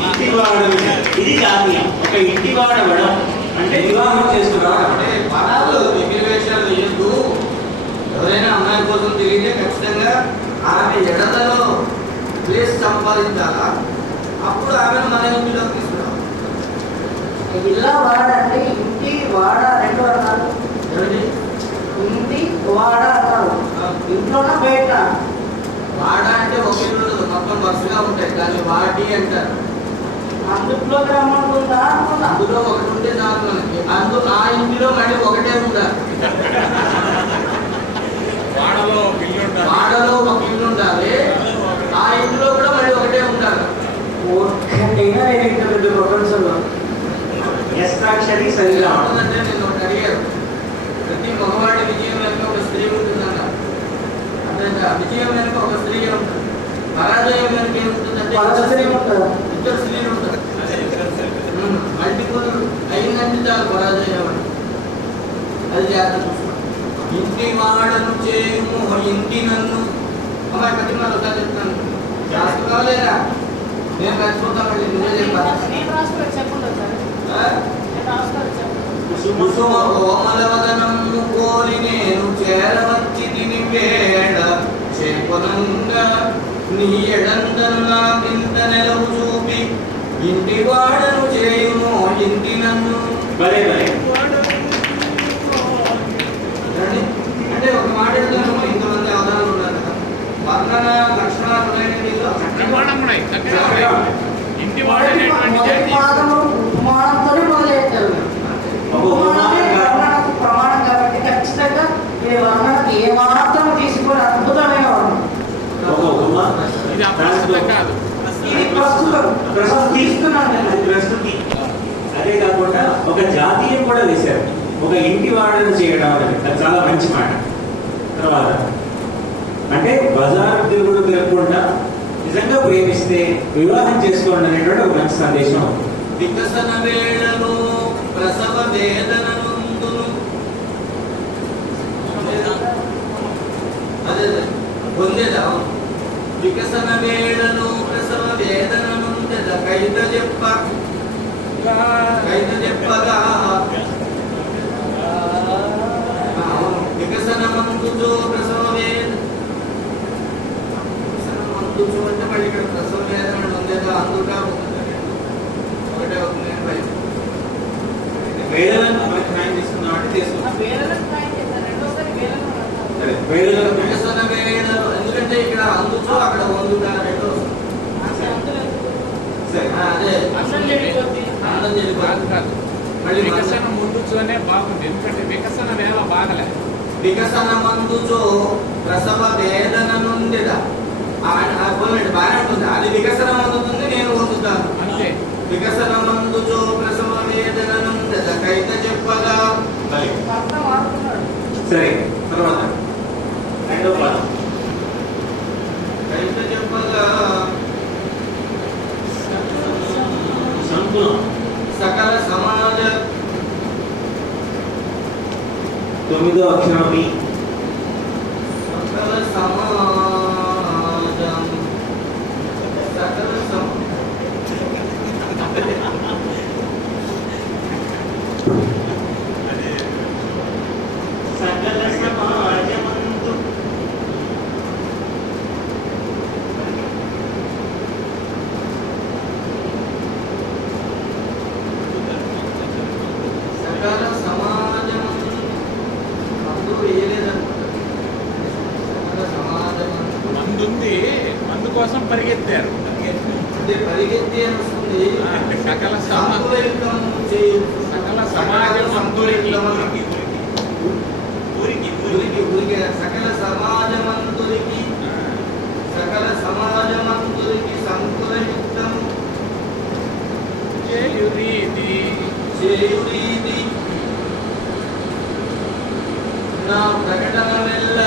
ఇంటి వాడలు ఇది జాతీయం. ఒక ఇంటి వాడవడం అంటే వివాహం చేసుకున్నాడు. అంటే పదాలు విగ్రహేషాలు వేయద్దు. ఎవరైనా అమ్మాయి కోసం తిరిగితే ఖచ్చితంగా ఆమె ఎడలలో ప్లేస్ సంపాదించాలా, అప్పుడు ఆమెను మన ఇంటిలో తీసుకురావాలి. ఇల్లా వాడ అంటే ఇంటి వాడ రెండు అన్నారు. ఏమండి? ఇంటి వాడ అన్నారు. ఇంట్లోనా బయట? వాడ అంటే ఒక ఇల్లు ఉండదు, మొత్తం వరుసగా ఉంటాయి, దాన్ని వాటి అంటారు. అందులో రమ్మంటుందా అనుకున్నా. అందులో ఒకటి ఉంటే చాలు మనకి. ఆ ఇంటిలో మళ్ళీ ఒకటే ఉండాలి. వాడలో ఒక ఇల్లు ఉండాలి. వాడలో ఒక ఇల్లు ఉండాలి, ఆ ఇంటిలో కూడా మళ్ళీ ఒకటే ఉండాలి. ఒక్కటైనా నేను ఇంత పెద్ద ప్రపంచంలో ఎస్ట్రాక్షరి సరిగా ఉంటుంది. అంటే నేను ఒకటి అడిగారు, ప్రతి మగవాడి విజయం వెనుక ఒక స్త్రీ ఉంటుందన్న. అంటే విజయం వెనుక ఒక స్త్రీ ఉంటుంది, పరాజయం వెనుక ఏముంటుందంటే పరస్త్రీ ఉంటుంది. ఇద్దరు స్త్రీలు ఉంటారు. మల్టిపుల్ అయిందంటే చాలు పరాజయం అంటే. అది జాగ్రత్త చూసుకోండి. ఇంటి వాడను చేయుము ఇంటి నన్ను. అమ్మాయి ప్రతి మాట ఒకసారి చెప్తాను, రాసుకోలేదా? నేను మర్చిపోతాను, మళ్ళీ నువ్వే చెప్పాలి. నేను రాసుకోవాలి చెప్పండి సార్, నేను రాసుకోవాలి చెప్పండి. కుసుమ కోమలవదనము కోరి నేను చేరవచ్చి తిని వేడ చేపనంగా, నీ ఎడందను నాకింత నెలవు చూపి, ఇంటి వాడను చేయుము ఇంటి నన్ను. భలే భలే చూడండి, అంటే ఒక మాట చెప్తాను, ఇంతమంది అవధానాలు ఉన్నారు కదా, వర్ణన లక్షణాలు ఉన్నాయండి మీలో. ప్రమాణం ఉన్నాయి, చక్కగా ఉన్నాయి. ఇంటి వాడనేటువంటి మొదటి జాతి పాదము ఉపమానంతోనే మొదలెట్టారు. ఉపమానమే వర్ణనకు ప్రమాణం కాబట్టి ఖచ్చితంగా ఈ వర్ణనకు ఏమాత్రం తీసుకొని అద్భుతమైన వర్ణన. ఒక ఉపమా. ఇది అప్రస్తుతం కాదు. ఇది ప్రస్తుతం తీసుకున్నాను నేను. ప్రస్తుతి. అదే కాకుండా ఒక జాతీయం కూడా వేశారు, ఒక ఇంటి వాడను చేయడం అనేది. అది చాలా మంచి మాట. తర్వాత అంటే బజారు తిరుగుడు తిరగకుండా నిజంగా ప్రేమిస్తే వివాహం చేసుకోండి అనేటువంటి ఒక మంచి సందేశం. వికసన వేళలో ప్రసవ వేదన నొందును. అదే పొందేదా? వికసన వేళలో ప్రసవ వేదన నొందెద కైత చెప్పగా వికసన మందుచో ప్రసవ వేదన. వికసన మందుచో అంటే మళ్ళీ ఇక్కడ ప్రసవ వేదన నొందెదా అందుగా ఒకటే అవుతుంది. వేదలను మనకి న్యాయం తీసుకున్నాం అంటే ఆ తీసుకున్నాం. వేలను ట్రై చేశాను, రెండోసారి వేలను రాస్తాను. సరే వేదలను వికసన వేళలో, ఎందుకంటే ఇక్కడ అందుచో అక్కడ వందుగా రెండు వస్తుంది. సరే అదే అన్నం చెడిపోద్ది. ఆనందం కాదు చెడిపోతుంది. కాదు. మళ్ళీ వికసన ముందుచోనే బాగుంది, ఎందుకంటే వికసన వేళ బాగలే. వికసన మందుచో ప్రసవ వేదన నుండిదా పోయినట్టు బాగానే ఉంటుంది. అది వికసన మందుతుంది, నేను పొందుతాను అంతే. వికసన మందుచో ప్రసవ వేదన నుండిద కైత చెప్పగా. అర్థం ఆడుతున్నాడు. సరే తర్వాత రెండో పదం కైత చెప్పగా సంతులం. సకల సమాజ. తొమ్మిదో అక్షరం మీ. సకల సమాజం. సకల సకల సమాజమందు సకల సమాజం అందు వేయలేదు. కోసం పరిగెత్తారు. అంటే పరిగెత్తి అని వస్తుంది. అంటే సకల సంతులయుక్తం చేయు. సకల సమాజం అందరికి ఊరికి సకల సమాజమంతురికి సంకులయుక్తం చేయురీతి నా ప్రకటనమెల్ల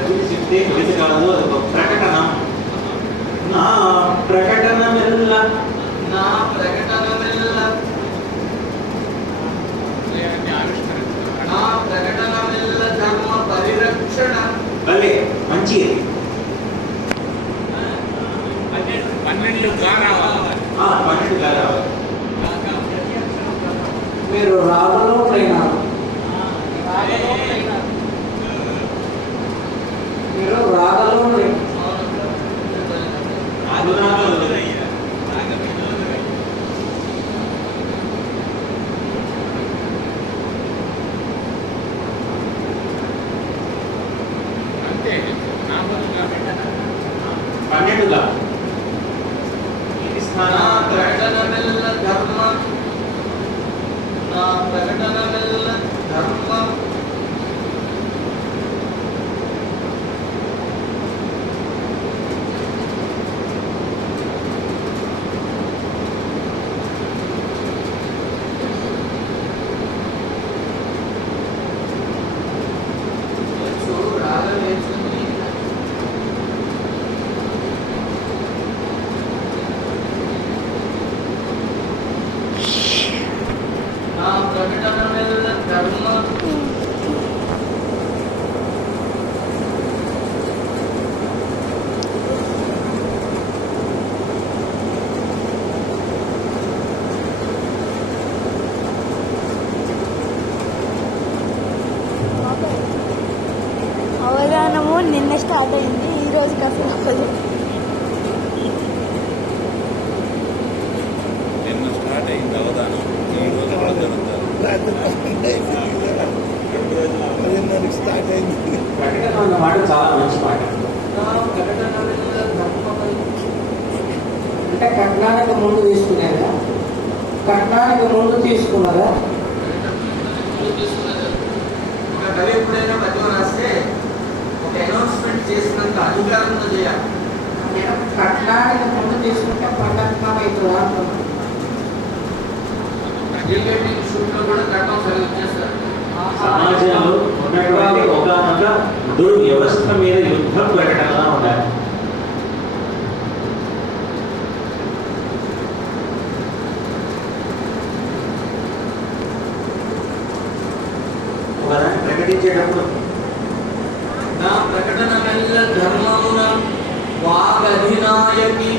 అది చెప్తే ఇది కాదు, అది ఒక ప్రకటన. నా ప్రకటనమెల్ల ధర్మ పరిరక్షణ. భలే మంచిది. 12 గానాలు 12 గానాలు. మీరు రాగలో ట్రైనర్, మీరు రాగలో ట్రైనర్. అంతే నా బదులుగా 12గా నా ప్రకటనమెల్ల ధర్మ అవగాహనము నిన్న స్టార్ట్ అయింది, ఈ రోజుకి అసలు అవ్వలేదు. నిన్న స్టార్ట్ అయింది అవధానం, ఈ రోజు కూడా జరుగుతారు. స్టార్ట్ అయింది. ప్రకటన అన్న మాట చాలా మంచి మాట. అంటే కట్నానికి ముందు తీసుకునేదా, కట్నానికి ముందు తీసుకున్నదా? ఒక కవి ఎప్పుడైనా పద్యం రాస్తే ఒక అనౌన్స్మెంట్ చేసినంత అధికారంతో చేయాలి. కట్నానికి ముందు తీసుకుంటే ప్రకటన అవుతుందా అంటున్నాను. రిలేటివ్ షూట్లో కూడా కట్నం సరిగ్గా చేస్తారు. సమాజంలో ఉన్నటువంటి ఒకనొక దుర్వ్యవస్థ మీద యుద్ధం ప్రకటనలా ఉండాలి. ఒకదాన్ని ప్రకటించేటప్పుడు నా ప్రకటన మెల్ల ధర్మమున వాగధినాయకి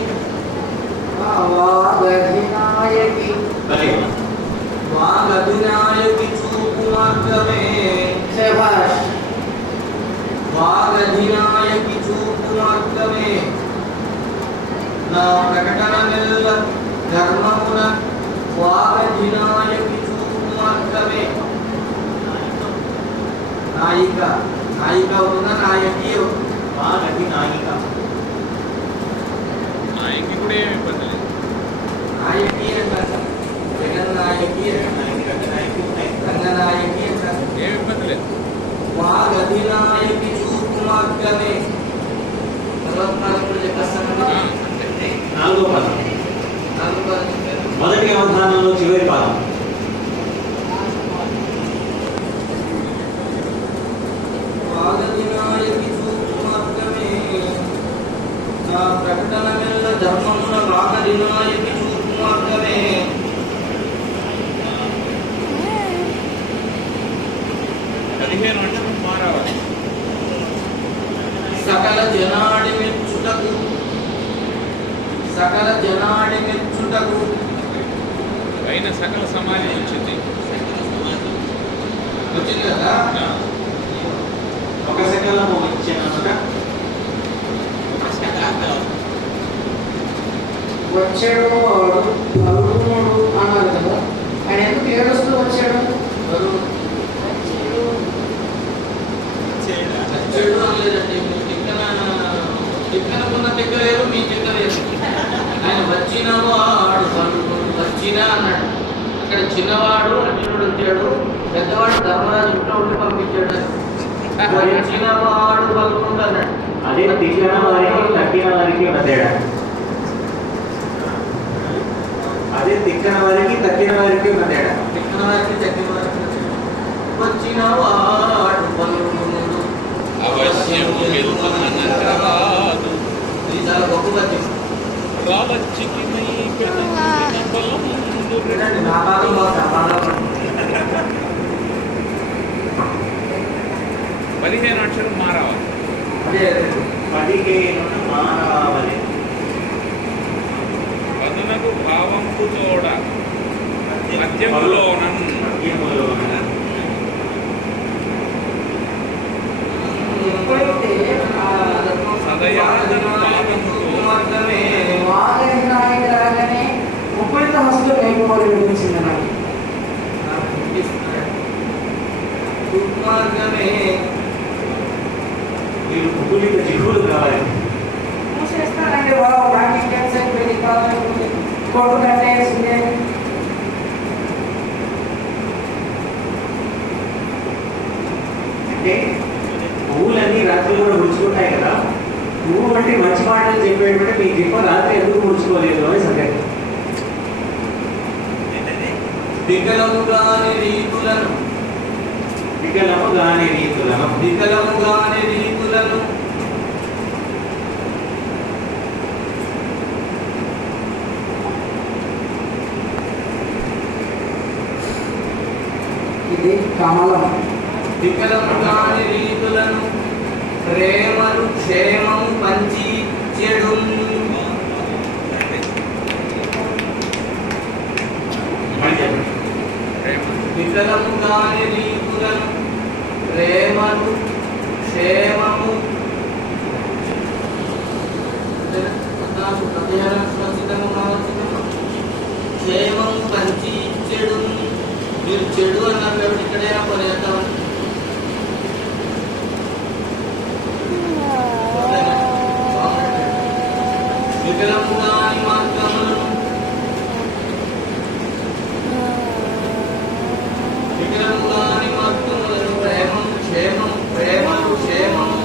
వాగధినాయకి భలే వాగధినాయకి చూపు మార్గమే శభాష్. వాగధినాయకి చూపు మార్గమే నా ప్రకటన మెల్ల ధర్మమున వాగధినాయకి చూపు మార్గమే. నాయిక అవుతుందా నాయకి అవుతుందా? మా గతి నాయిక. ఆయనకి కూడా ఏమి ఇబ్బంది లేదు. నాయకి అంటారు, జగన్నాయకి రంగనాయకి అంటారు. ఏమి ఇబ్బంది లేదు. వాగధినాయకి చూపు మార్గమే. తర్వాత నాలుగు చెప్పేస్తాను. నాలుగో పదం, నాలుగు పదాలు చెప్పారు. మొదటి అవధానంలో చివరి పదం. వాగధినాయకి చూపు మార్గమే నా ప్రకటన మెల్ల ధర్మమున వాగధినాయకి చూపు మార్గమే. 15 అంటే మారావాలి. సకల జనాడి మెచ్చుటకు పైన సకల సమాజం వచ్చింది. వచ్చింది కదా. ఒక సెకండ్ ఇచ్చానమాట. వచ్చాడు వాడు నలుగురు అన్నారు కదా, ఆయన ఎందుకు ఏడుస్తూ వచ్చాడు? ఎవరు? ఇక్కడ చిన్నవాడు అర్జునుడు వచ్చాడు, పెద్దవాడు ధర్మరాజు ఇంట్లో ఉండి పంపించాడు. చిన్నవాడు పలుకుంటాడు. అదే తిట్టిన వారికి తక్కిన వారికి ఉన్న తేడా. అదే తిక్కన వారికి తక్కిన వారికి ఉన్న తేడా. తిక్కిన వారికి తక్కిన వారికి వచ్చిన వాడు పలుకుంటాడు. అవశ్యం వెళ్తాననరాదు. ఇది చాలా గొప్ప పద్యం. రావచ్చికి మై పెనందిన బలముందు వినండి, నా భాగం బాగా బాగా 15 అక్షరం మారావాలి. అదే 15 మానవావలి. పదునకు భావంకు తోడ మధ్యములోనన్ ఎప్పుడైతే సదయాదన పాదముతో మార్గమే వాదనాయకు రాగానే ముప్పైత హస్తం లేకపోవడం వినిపించింది నాకు. దుర్మార్గమే మీరు ముకులిత జిహువులు కావాలి. మూసేస్తానండి బాబు, నాకు ఇంకెంతసేపు పెళ్లి కావాలనుకుంటే కొట్టు కట్టేసిందే. అంటే పువ్వులన్నీ రాత్రి కూడా ముడుచుకుంటాయి కదా. పువ్వు అంటే మంచి మాటలు చెప్పేటంటే మీ జిప్ప రాత్రి ఎందుకు ముడుచుకోలేదు అని సంగతి. వికలముగాని రీతులను వికలము గాని రీతులను వికలముగాని రీతులను ఇది కమలం. వికలముగాని రీతులను ప్రేమలు క్షేమము పంచి చెడు వికలముగాని రీతులను ప్రేమలు క్షేమము క్షేమము పంచి చెడు. మీరు చెడు అన్నారు కాబట్టి ఇక్కడే పర్యాటం వికలముగాని మార్గములను వికలముగాని మార్గములను ప్రేమము క్షేమము ప్రేమలు క్షేమము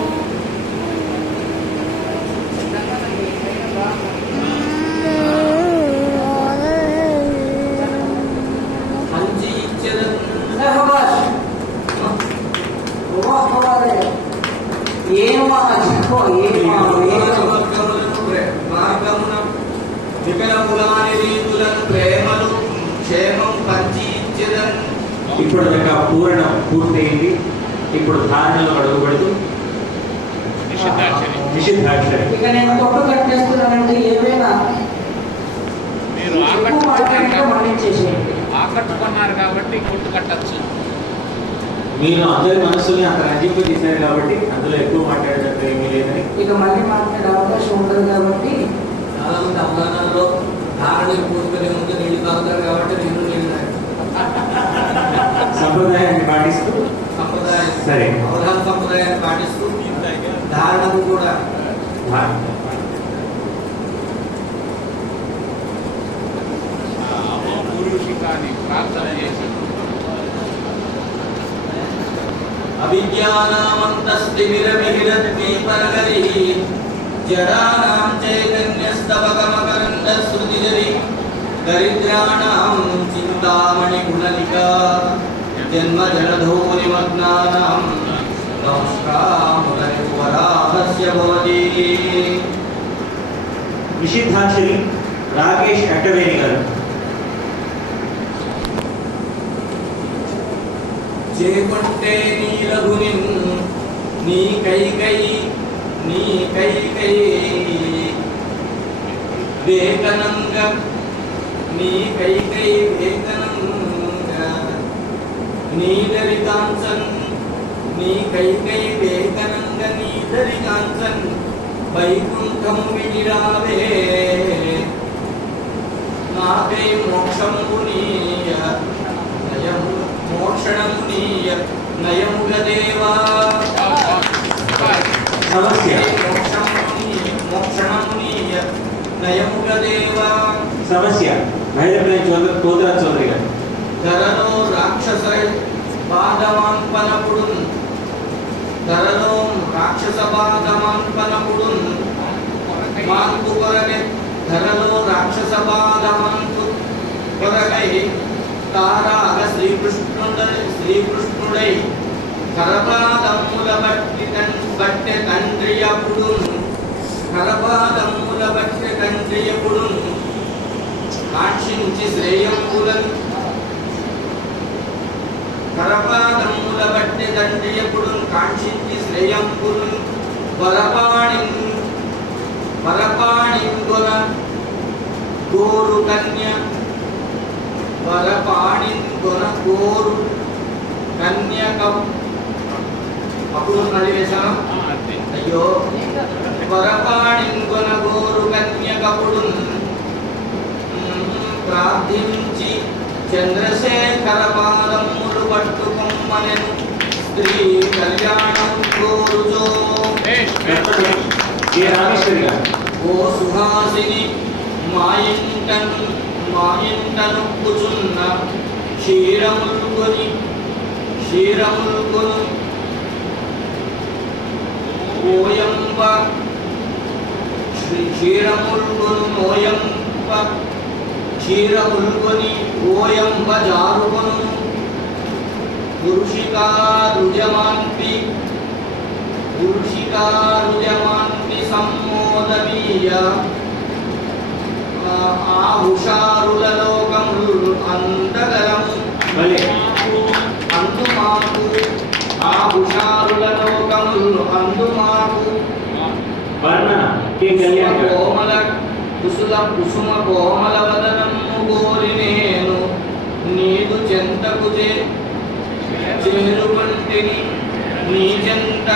మంచి ఇచ్చేదను. మార్గమున వికలముగాని రీతులను ప్రేమలు క్షేమం పంచి ఇచ్చేదను. ఇప్పుడు దాకా పూరణం పూర్తయింది. ఇప్పుడు ధారణలో అడుగుపెడుతూ నిషిద్ధాక్షరి. ఇక నేను కొట్టు కట్టేస్తున్నానంటే ఏమైనా మీరు ఎక్కువ మాట్లాడితే మన్నించేసేయండి. ఆకట్టుకున్నారు కాబట్టి కొట్టు కట్టచ్చు. మీరు అందరి మనసుని అంత రంజింప చేశారు కాబట్టి అందులో ఎక్కువ మాట్లాడేటట్టు ఏమీ లేదని. ఇక మళ్ళీ మాట్లాడే అవకాశం ఉండదు కాబట్టి చాలా మంది అవగాహనలో ధారణలు పూసుకునే ముందు నీళ్లు తాగుతారు కాబట్టి నేను నీళ్ళు సంప్రదాయాన్ని పాటిస్తూ సంప్రదాయం సరే. అవగాహన సంప్రదాయాన్ని పాటిస్తూ ధారణకు కూడా పురుషికాన్ని ప్రార్థన చేసి అవిద్యానామంతస్తిమిరమిహిరద్వీపనగరిః జడానాం చైతన్యస్తవకమకరందశ్రుతిజరి దరిద్రాణాం చింతామణిగుణలికా జన్మజలధూనిమగ్నానాం నమస్కారమురయువరాహస్య భవతి. నిషిద్ధాక్షరి రాకేష్ అట్టవేణి గారు. చేపట్టే నీ రఘుని నీ కైకై వేకనంగ నీ కైకై వేకనంగ నీదరి కాంచన్ నీ కైకై వేకనంగ నీదరి కాంచన్ వైకుంఠం విడిరావే నాకై మోక్షము నీయ నయము మోక్షణము నీయ నయముగ దేవా. సమస్య మోక్షణము నీయ నయముగ దేవా. సమస్య మహేంద్రప్రదేశ్ చౌదరి చౌదరి గారు. బాధమాంపనపుడు ధరలో రాక్షస బాధమాంపనపుడు మాంకు కొరకై ధరలో రాక్షస బాధమాంకు కొరకై తారాగ శ్రీకృష్ణుడై కరపాదమ్ముల బట్టె తండ్రియపుడు కరపాదమ్ముల బట్టె తండ్రియపుడు కాక్షించి శ్రేయంబులను కరపాదమ్ముల బట్టె తండ్రియపుడు కాక్షించి శ్రేయంబులను వరపాణింగొన గోరు కన్య వరపాణింగొన గోరు కన్యక అప్పుడు మళ్ళీ వేశాను అయ్యో వరపాణింగొన గోరు కన్యకపుడు ప్రార్థించి చంద్రశేఖర పాదములు పట్టుకొమ్మనెను స్త్రీ కళ్యాణం కోరుజో రామేశ్వరి గారు ఓ సుహాసిని మాయింటను కూచున్న క్షీరములుకొని ఓయంబ క్షీరములుకొని ఓయంబ జారుకొను పురుషికారుజమాంపి సమ్మోదమీయ ఆహుషారుల లోకములు అందగలము అందుమాకు ఆహుషారుల లోకములు అందుమాకు వర్ణన కే కళ్యాణ్ గారు కోమల కుసుమ కోమల వదనము గోరి నేను నీదు చెంతకు చేరువంటిని నీ చెంత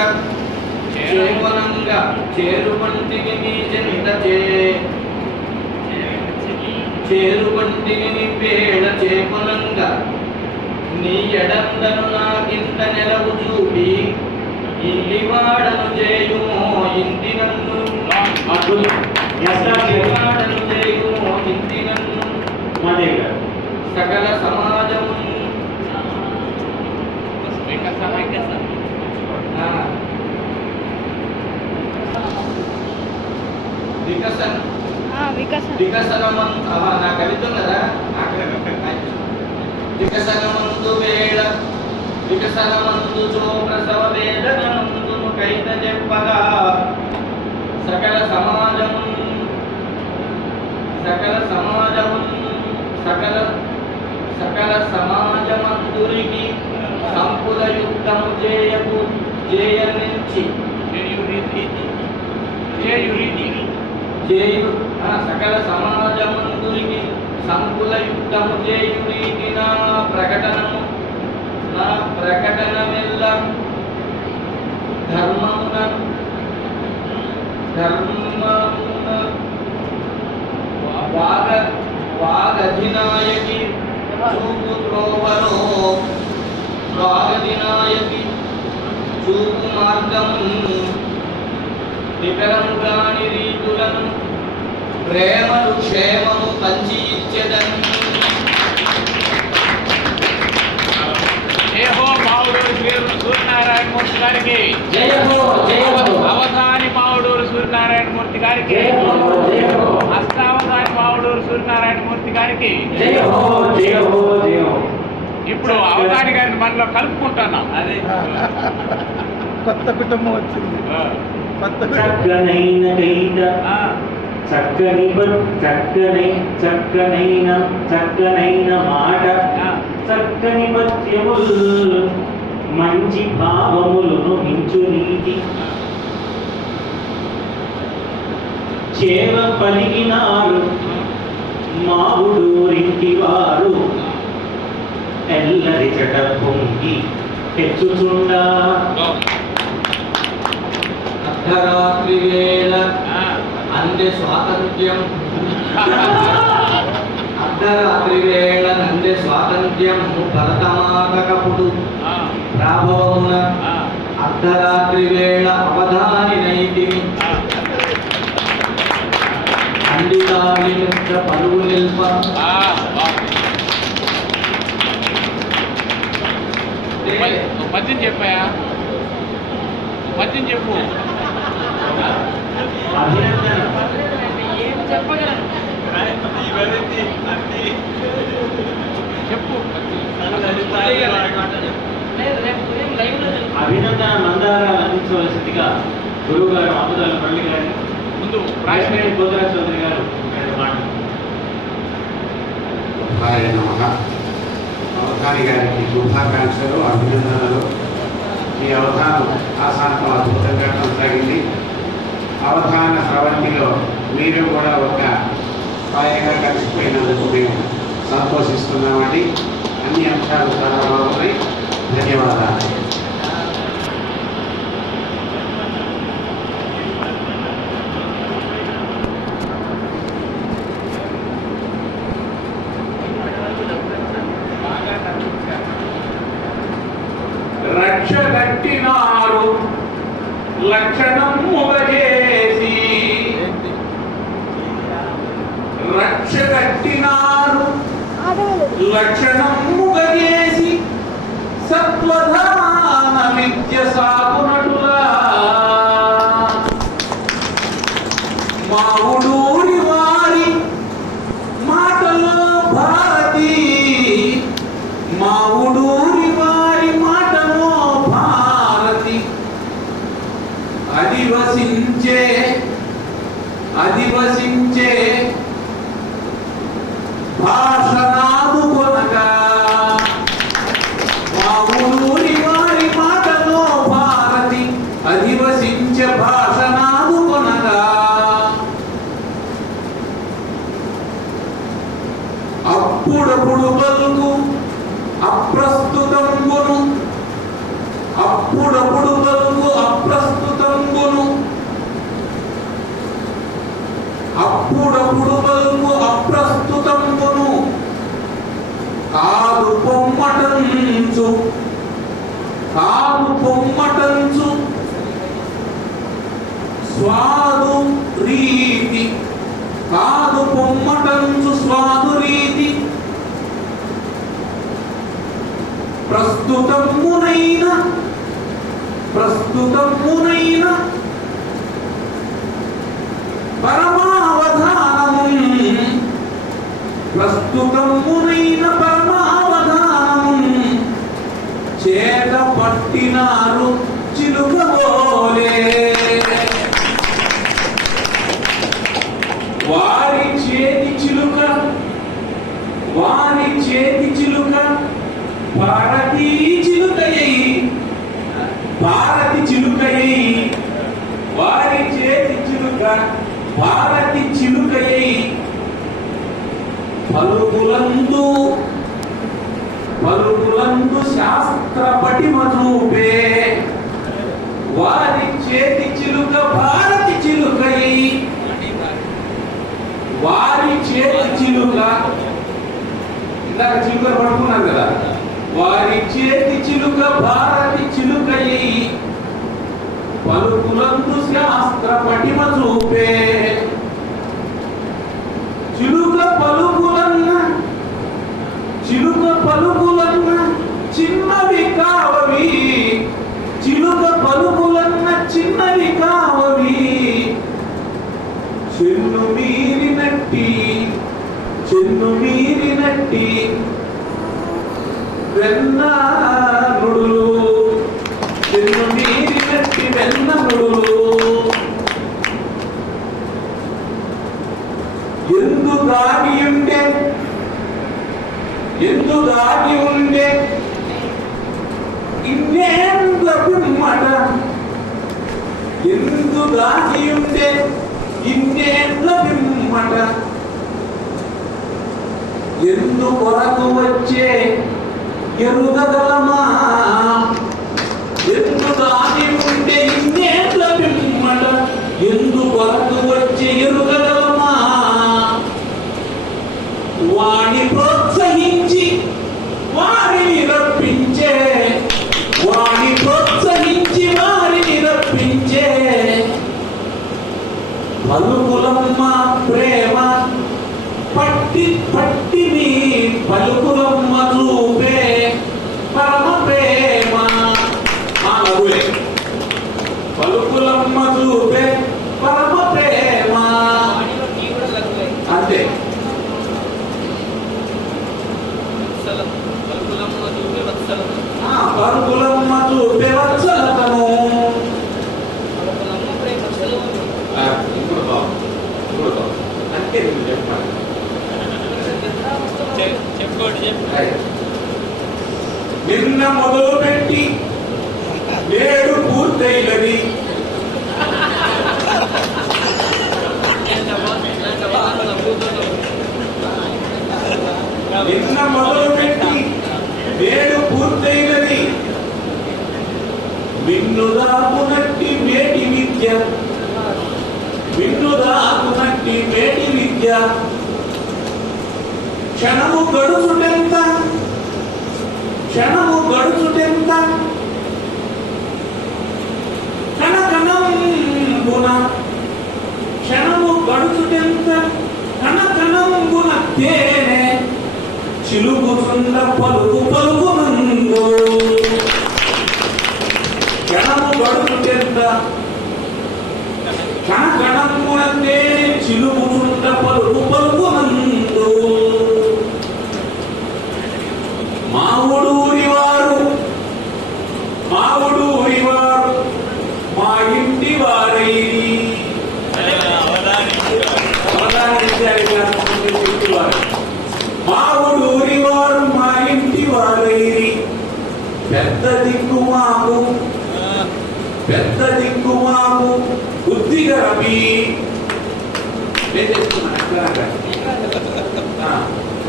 చేపనంగా చేరువంటిని నీ చెంత చేరువంటిని నీ పేడ చేపనంగా నీ ఎడందను నాకింత నెలవు చూపి ఇల్లివాడను చేయుమో ఇంటి నన్ను ఇల్లివాడను చేయుమో ఇంటి నన్ను సకల సమాజము నా కవిత ఉన్నదా వికసనమందు వేళ వికసనమందు చో ప్రసవ వేదనమందును కైత చెప్పగా సకల సమాజము సకల సమాజమందురికి సంపుల యుద్ధము చేయనించి సకల సమాజమందురికి సంకుల యుద్ధము చేయు రీతి నా ప్రకటనమెల్ల ధర్మమున వాగధినాయకి చూపు త్రోవలో వాగధినాయకి చూపు మార్గము నికరముగాని రీతులను ప్రేమను క్షేమము పంచి ఇచ్చెదను జయ హో మావుడూరు సూర్యనారాయణ మూర్తి గారికి అవధాని మావుడూరు సూర్యనారాయణ మూర్తి గారికి అష్టావధాని మావుడూరు సూర్యనారాయణ మూర్తి గారికి ఇప్పుడు అవధాని గారిని మనలో కలుపుకుంటున్నాం. అదే కొత్త కుటుంబం వచ్చింది. చక్కనైన మాట చక్కని పద్యములు మంచి భావములను మించు నీతి చేవ పలికినారు మావుడూరింటి వారు ఎల్లరి చట పొంగి తెచ్చుచుండా అర్ధరాత్రి వేళ అందే స్వాతంత్ర్యం అర్ధరాత్రి వేళ నందే స్వాతంత్ర్యం భరతమాతకపుడు ప్రాభవమున అర్ధరాత్రి వేళ అవధాని నైతిని అండితాలి ముద్ర పరువు నిల్ప పద్యం చెప్పాయా? పద్యం చెప్పు. ఏం చెప్పగలను? చెప్పు. లేదు, రేపు ఉదయం లైవ్లో తెలుసు. అభినందన మందారాలు అందించవలసిందిగా గురువు గారు అమృతాల పల్లి గారి ముందు రాజమేడి గోదరాజ్ చౌదరి గారు మాట్లాడారు. అవధాని గారికి శుభాకాంక్షలు, అభినందనలు. ఈ అవధానం ఆశాంతం అద్భుతంగా కొనసాగింది. అవధాన స్రవంతిలో మీరు కూడా ఒక స్థాయిగా కలిసిపోయినందుకు మేము సంతోషిస్తున్నామండి. అన్ని అంశాలు చాలా బాగున్నాయి. ధన్యవాదాలు. రక్ష కట్టినారు లక్షణముగజేసి, రక్ష కట్టినారు లక్షణముగజేసి, సత్వధాన విద్య సాగునటులా మావుడూరి వారి మాటలో భారతి, మావుడూరి వారి మాటలో భారతి, అధివసించే అధివసించే భాషనాదు కొనగా, మావుడూరి వారి మాటలో భారతి, అధివసించే భాషనాదు కొనగా, అప్పుడప్పుడు బల్గు అప్రస్తుతంబును, అప్పుడప్పుడు బల్గు అప్రస్తుతంబును, అప్పుడప్పుడు బల్గు అప్రస్తుతంబును, కాదు పొమ్మటంచు, కాదు పొమ్మటంచు, స్వాదు రీతి, కాదు పొమ్మటంచు స్వాదు రీతి, ప్రస్తుతమునైన పరమావధానము, ప్రస్తుతమునైన పరమావధానము, చేత పట్టినారు చిలుకబోలే, వారి చేతి చిలుక, వారి చేతి చిలుక భారతీ చిలుకయ్యి, భారతి చిలుకయ్యి, వారి చేతి చిలుక భారతి చిలుకయ్యి, పలుకులందు పలుకులందు శాస్త్ర పటిమ చూపే, వారి చేతి చిలుక భారతి చిలుకయ్యి, వారి చేతి చిలుక, ఇందాక చిలుక పడుకున్నారు కదా, వారి చేతి చిలుక భారతి చిలుకయ్యి, పలుకులందు శాస్త్ర పటిమ చూపే, చిలుక పలుకులన్న, చిలుక పలుకులన్న చిన్నవి కావవి, చిలుక పలుకులన్న చిన్నవి కావవి, చెన్ను మీరినట్టి, చెన్ను మీరినట్టి వెన్న నుడులు, చెన్ను మీరినట్టి వెన్న నుడులు, ఎందు దాగి ఉండే, ఎందు దాగి ఉండే ఇన్నేండ్ల పిమ్మట, ఎందు దాగి ఉండే ఇన్నేండ్ల పిమ్మట, ఎందు కొరకు వచ్చే ఎరుగగలమా, ఎందు దాగి ఉండే ఇన్నేండ్ల పిమ్మట, ఎందు కొరకు వచ్చే ఎరుగగలమా, వాణి ప్రోత్సహించి వారిని రప్పించే, వాణి ప్రోత్సహించి వారిని రప్పించే, పలుకులమ్మ ప్రేమ పట్టి పట్టి మీ పలుకులమ్మ చూపే, పరమ నిన్న మొదలుపెట్టి నేడు పూర్తయినది. నిన్న మొదలుపెట్టి నేడు పూర్తయినది. విన్నుదాకునట్టి మేటి విద్య, విన్నుదాకునట్టి మేటి విద్య. క్షణము గడుచుటెంత, క్షణము గడుచుటెంత. కనకనంబున క్షణము గడుచుటెంత. కనకనంబున తేనె చిలుగుచుండ పలుకు పలుకునందు. క్షణము గడుచుటెంత. కనకనంబున తేనె చిలుగుచుండ పలుకు పలుకునందు. మావుడూరివారు, మావుడూరివారు మా ఇంటి వారైరి. మావుడూరివారు మా ఇంటి వారైరి. పెద్ద దిక్కు మాకు, పెద్ద దిక్కు మాకు బుద్ధిగా రవి. నేను చెప్తున్నా,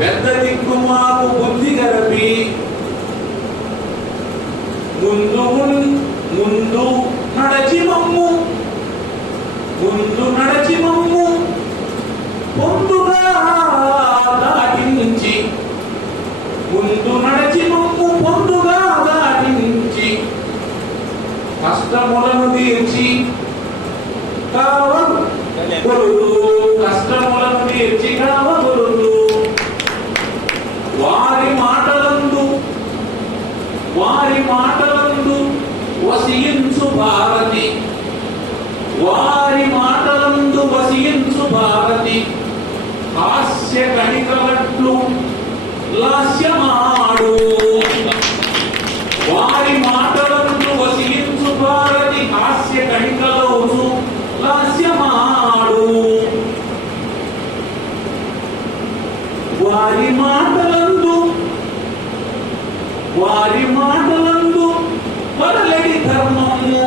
పెద్ద దిక్కు మాకు బుద్ధిగా రవి. ముందు ముందు నడచి మమ్ము, ముందు నడచి మమ్ము పొందుగా దాటించి. ముందు నడచి మమ్ము పొందుగా దాటించి. కష్టములను తీర్చి కావలు కష్టములను తీర్చి కావలు. వారి మాటలందు, వారి మాటలందు వసించు భారతి. వారి మాటలందు వసించు భారతి. హాస్య కణికలట్లు లాస్యమాడు. వారి మాటలందు వసించు భారతి. హాస్య కణికలోను లాస్యమాడు. వారి మాటలందు, వారి మాటలందు వరలడి ధర్మము.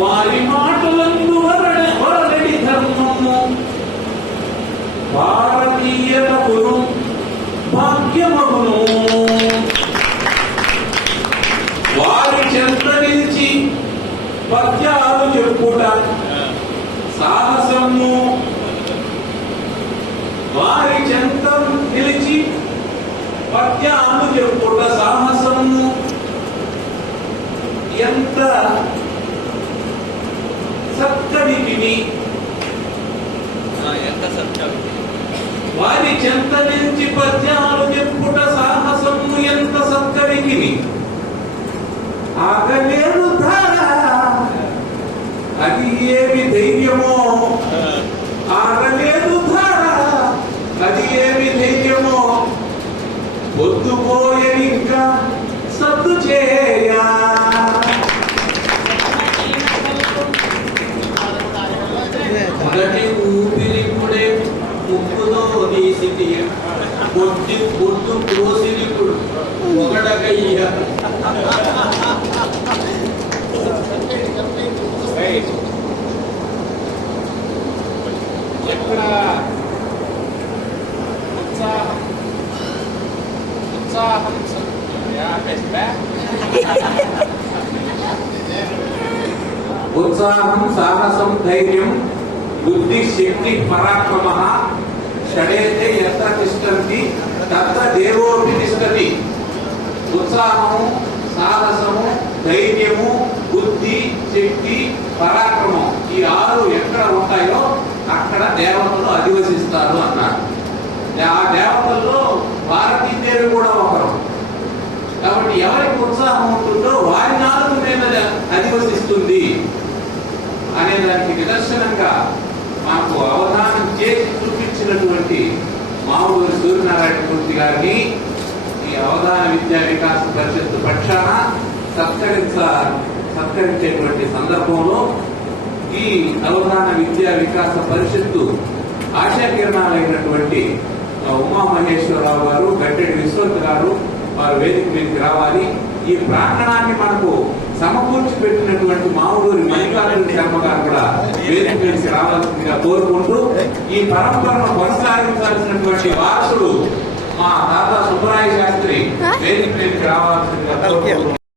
వారి మాటలందు వరలడి ధర్మము. భారతీయతకును భాగ్యమగును. వారి చెంత నిలిచి పద్యాలు చెప్పుట సాహసము. వారి చెంత నిలిచి పద్యాలు చెప్పుట సాహసము. ఎంత సత్కవిని, ఎంత సత్కవి. వారి చెంత నుంచి పద్యాలు చెప్పుట సాహసము. ఎంత సత్కవిని. ఆగలేరు ధార, అది ఏమి ధైర్యమో. ఆగలేదు ధార, అది ఏమి ధైర్యమో. పొద్దుపోయే ఇంకా సత్తు చేయా. మొదటి ఊపిరిప్పుడే ముక్కుతో తీసిటి. పొద్దు పొద్దు కోసిరిప్పుడు ఒకటకయ్య. ఎక్కడ ఉత్సాహం, ఉత్సాహం ఉత్సాహం సాహసం ధైర్యం బుద్ధి శక్తి పరాక్రమ షడేతే ఎత్ర తిష్టంతి తత్ర దేవోపి తిష్టతి. ఉత్సాహము, సాహసము, ధైర్యము, బుద్ధి, శక్తి, పరాక్రమం ఈ 6 ఎక్కడ ఉంటాయో అక్కడ దేవతలు అధివసిస్తారు అన్నారు. ఆ దేవతల్లో భారతీదేవి కూడా ఒకరు. కాబట్టి ఎవరికి ఉత్సాహం ఉంటుందో వారి నాలుగు మీద అధివసిస్తుంది అనే దానికి నిదర్శనంగా మాకు అవధానం చేసి చూపించినటువంటి మామూలు సూర్యనారాయణమూర్తి గారిని ఈ అవధాన విద్యా వికాస పరిషత్తు పక్షాన సత్కరించేటువంటి సందర్భంలో ఈ అవధాన విద్యా వికాస పరిషత్తు ఆశాకిరణాలైనటువంటి ఉమామహేశ్వరరావు గారు, గట్టెడి విశ్వత్ గారు వారు వేదిక మీదకి రావాలి. ఈ ప్రాంగణాన్ని మనకు సమకూర్చి పెట్టినటువంటి మావుడూరి మల్లికార్జున శర్మ గారు కూడా వేదిక మీదకి రావాల్సిందిగా కోరుకుంటూ, ఈ పరంపరను కొనసాగించాల్సినటువంటి వారసుడు మా తాత సుబ్బరాయ శాస్త్రి వేదిక మీదకి రావాల్సిందిగా కోరుకుంటూ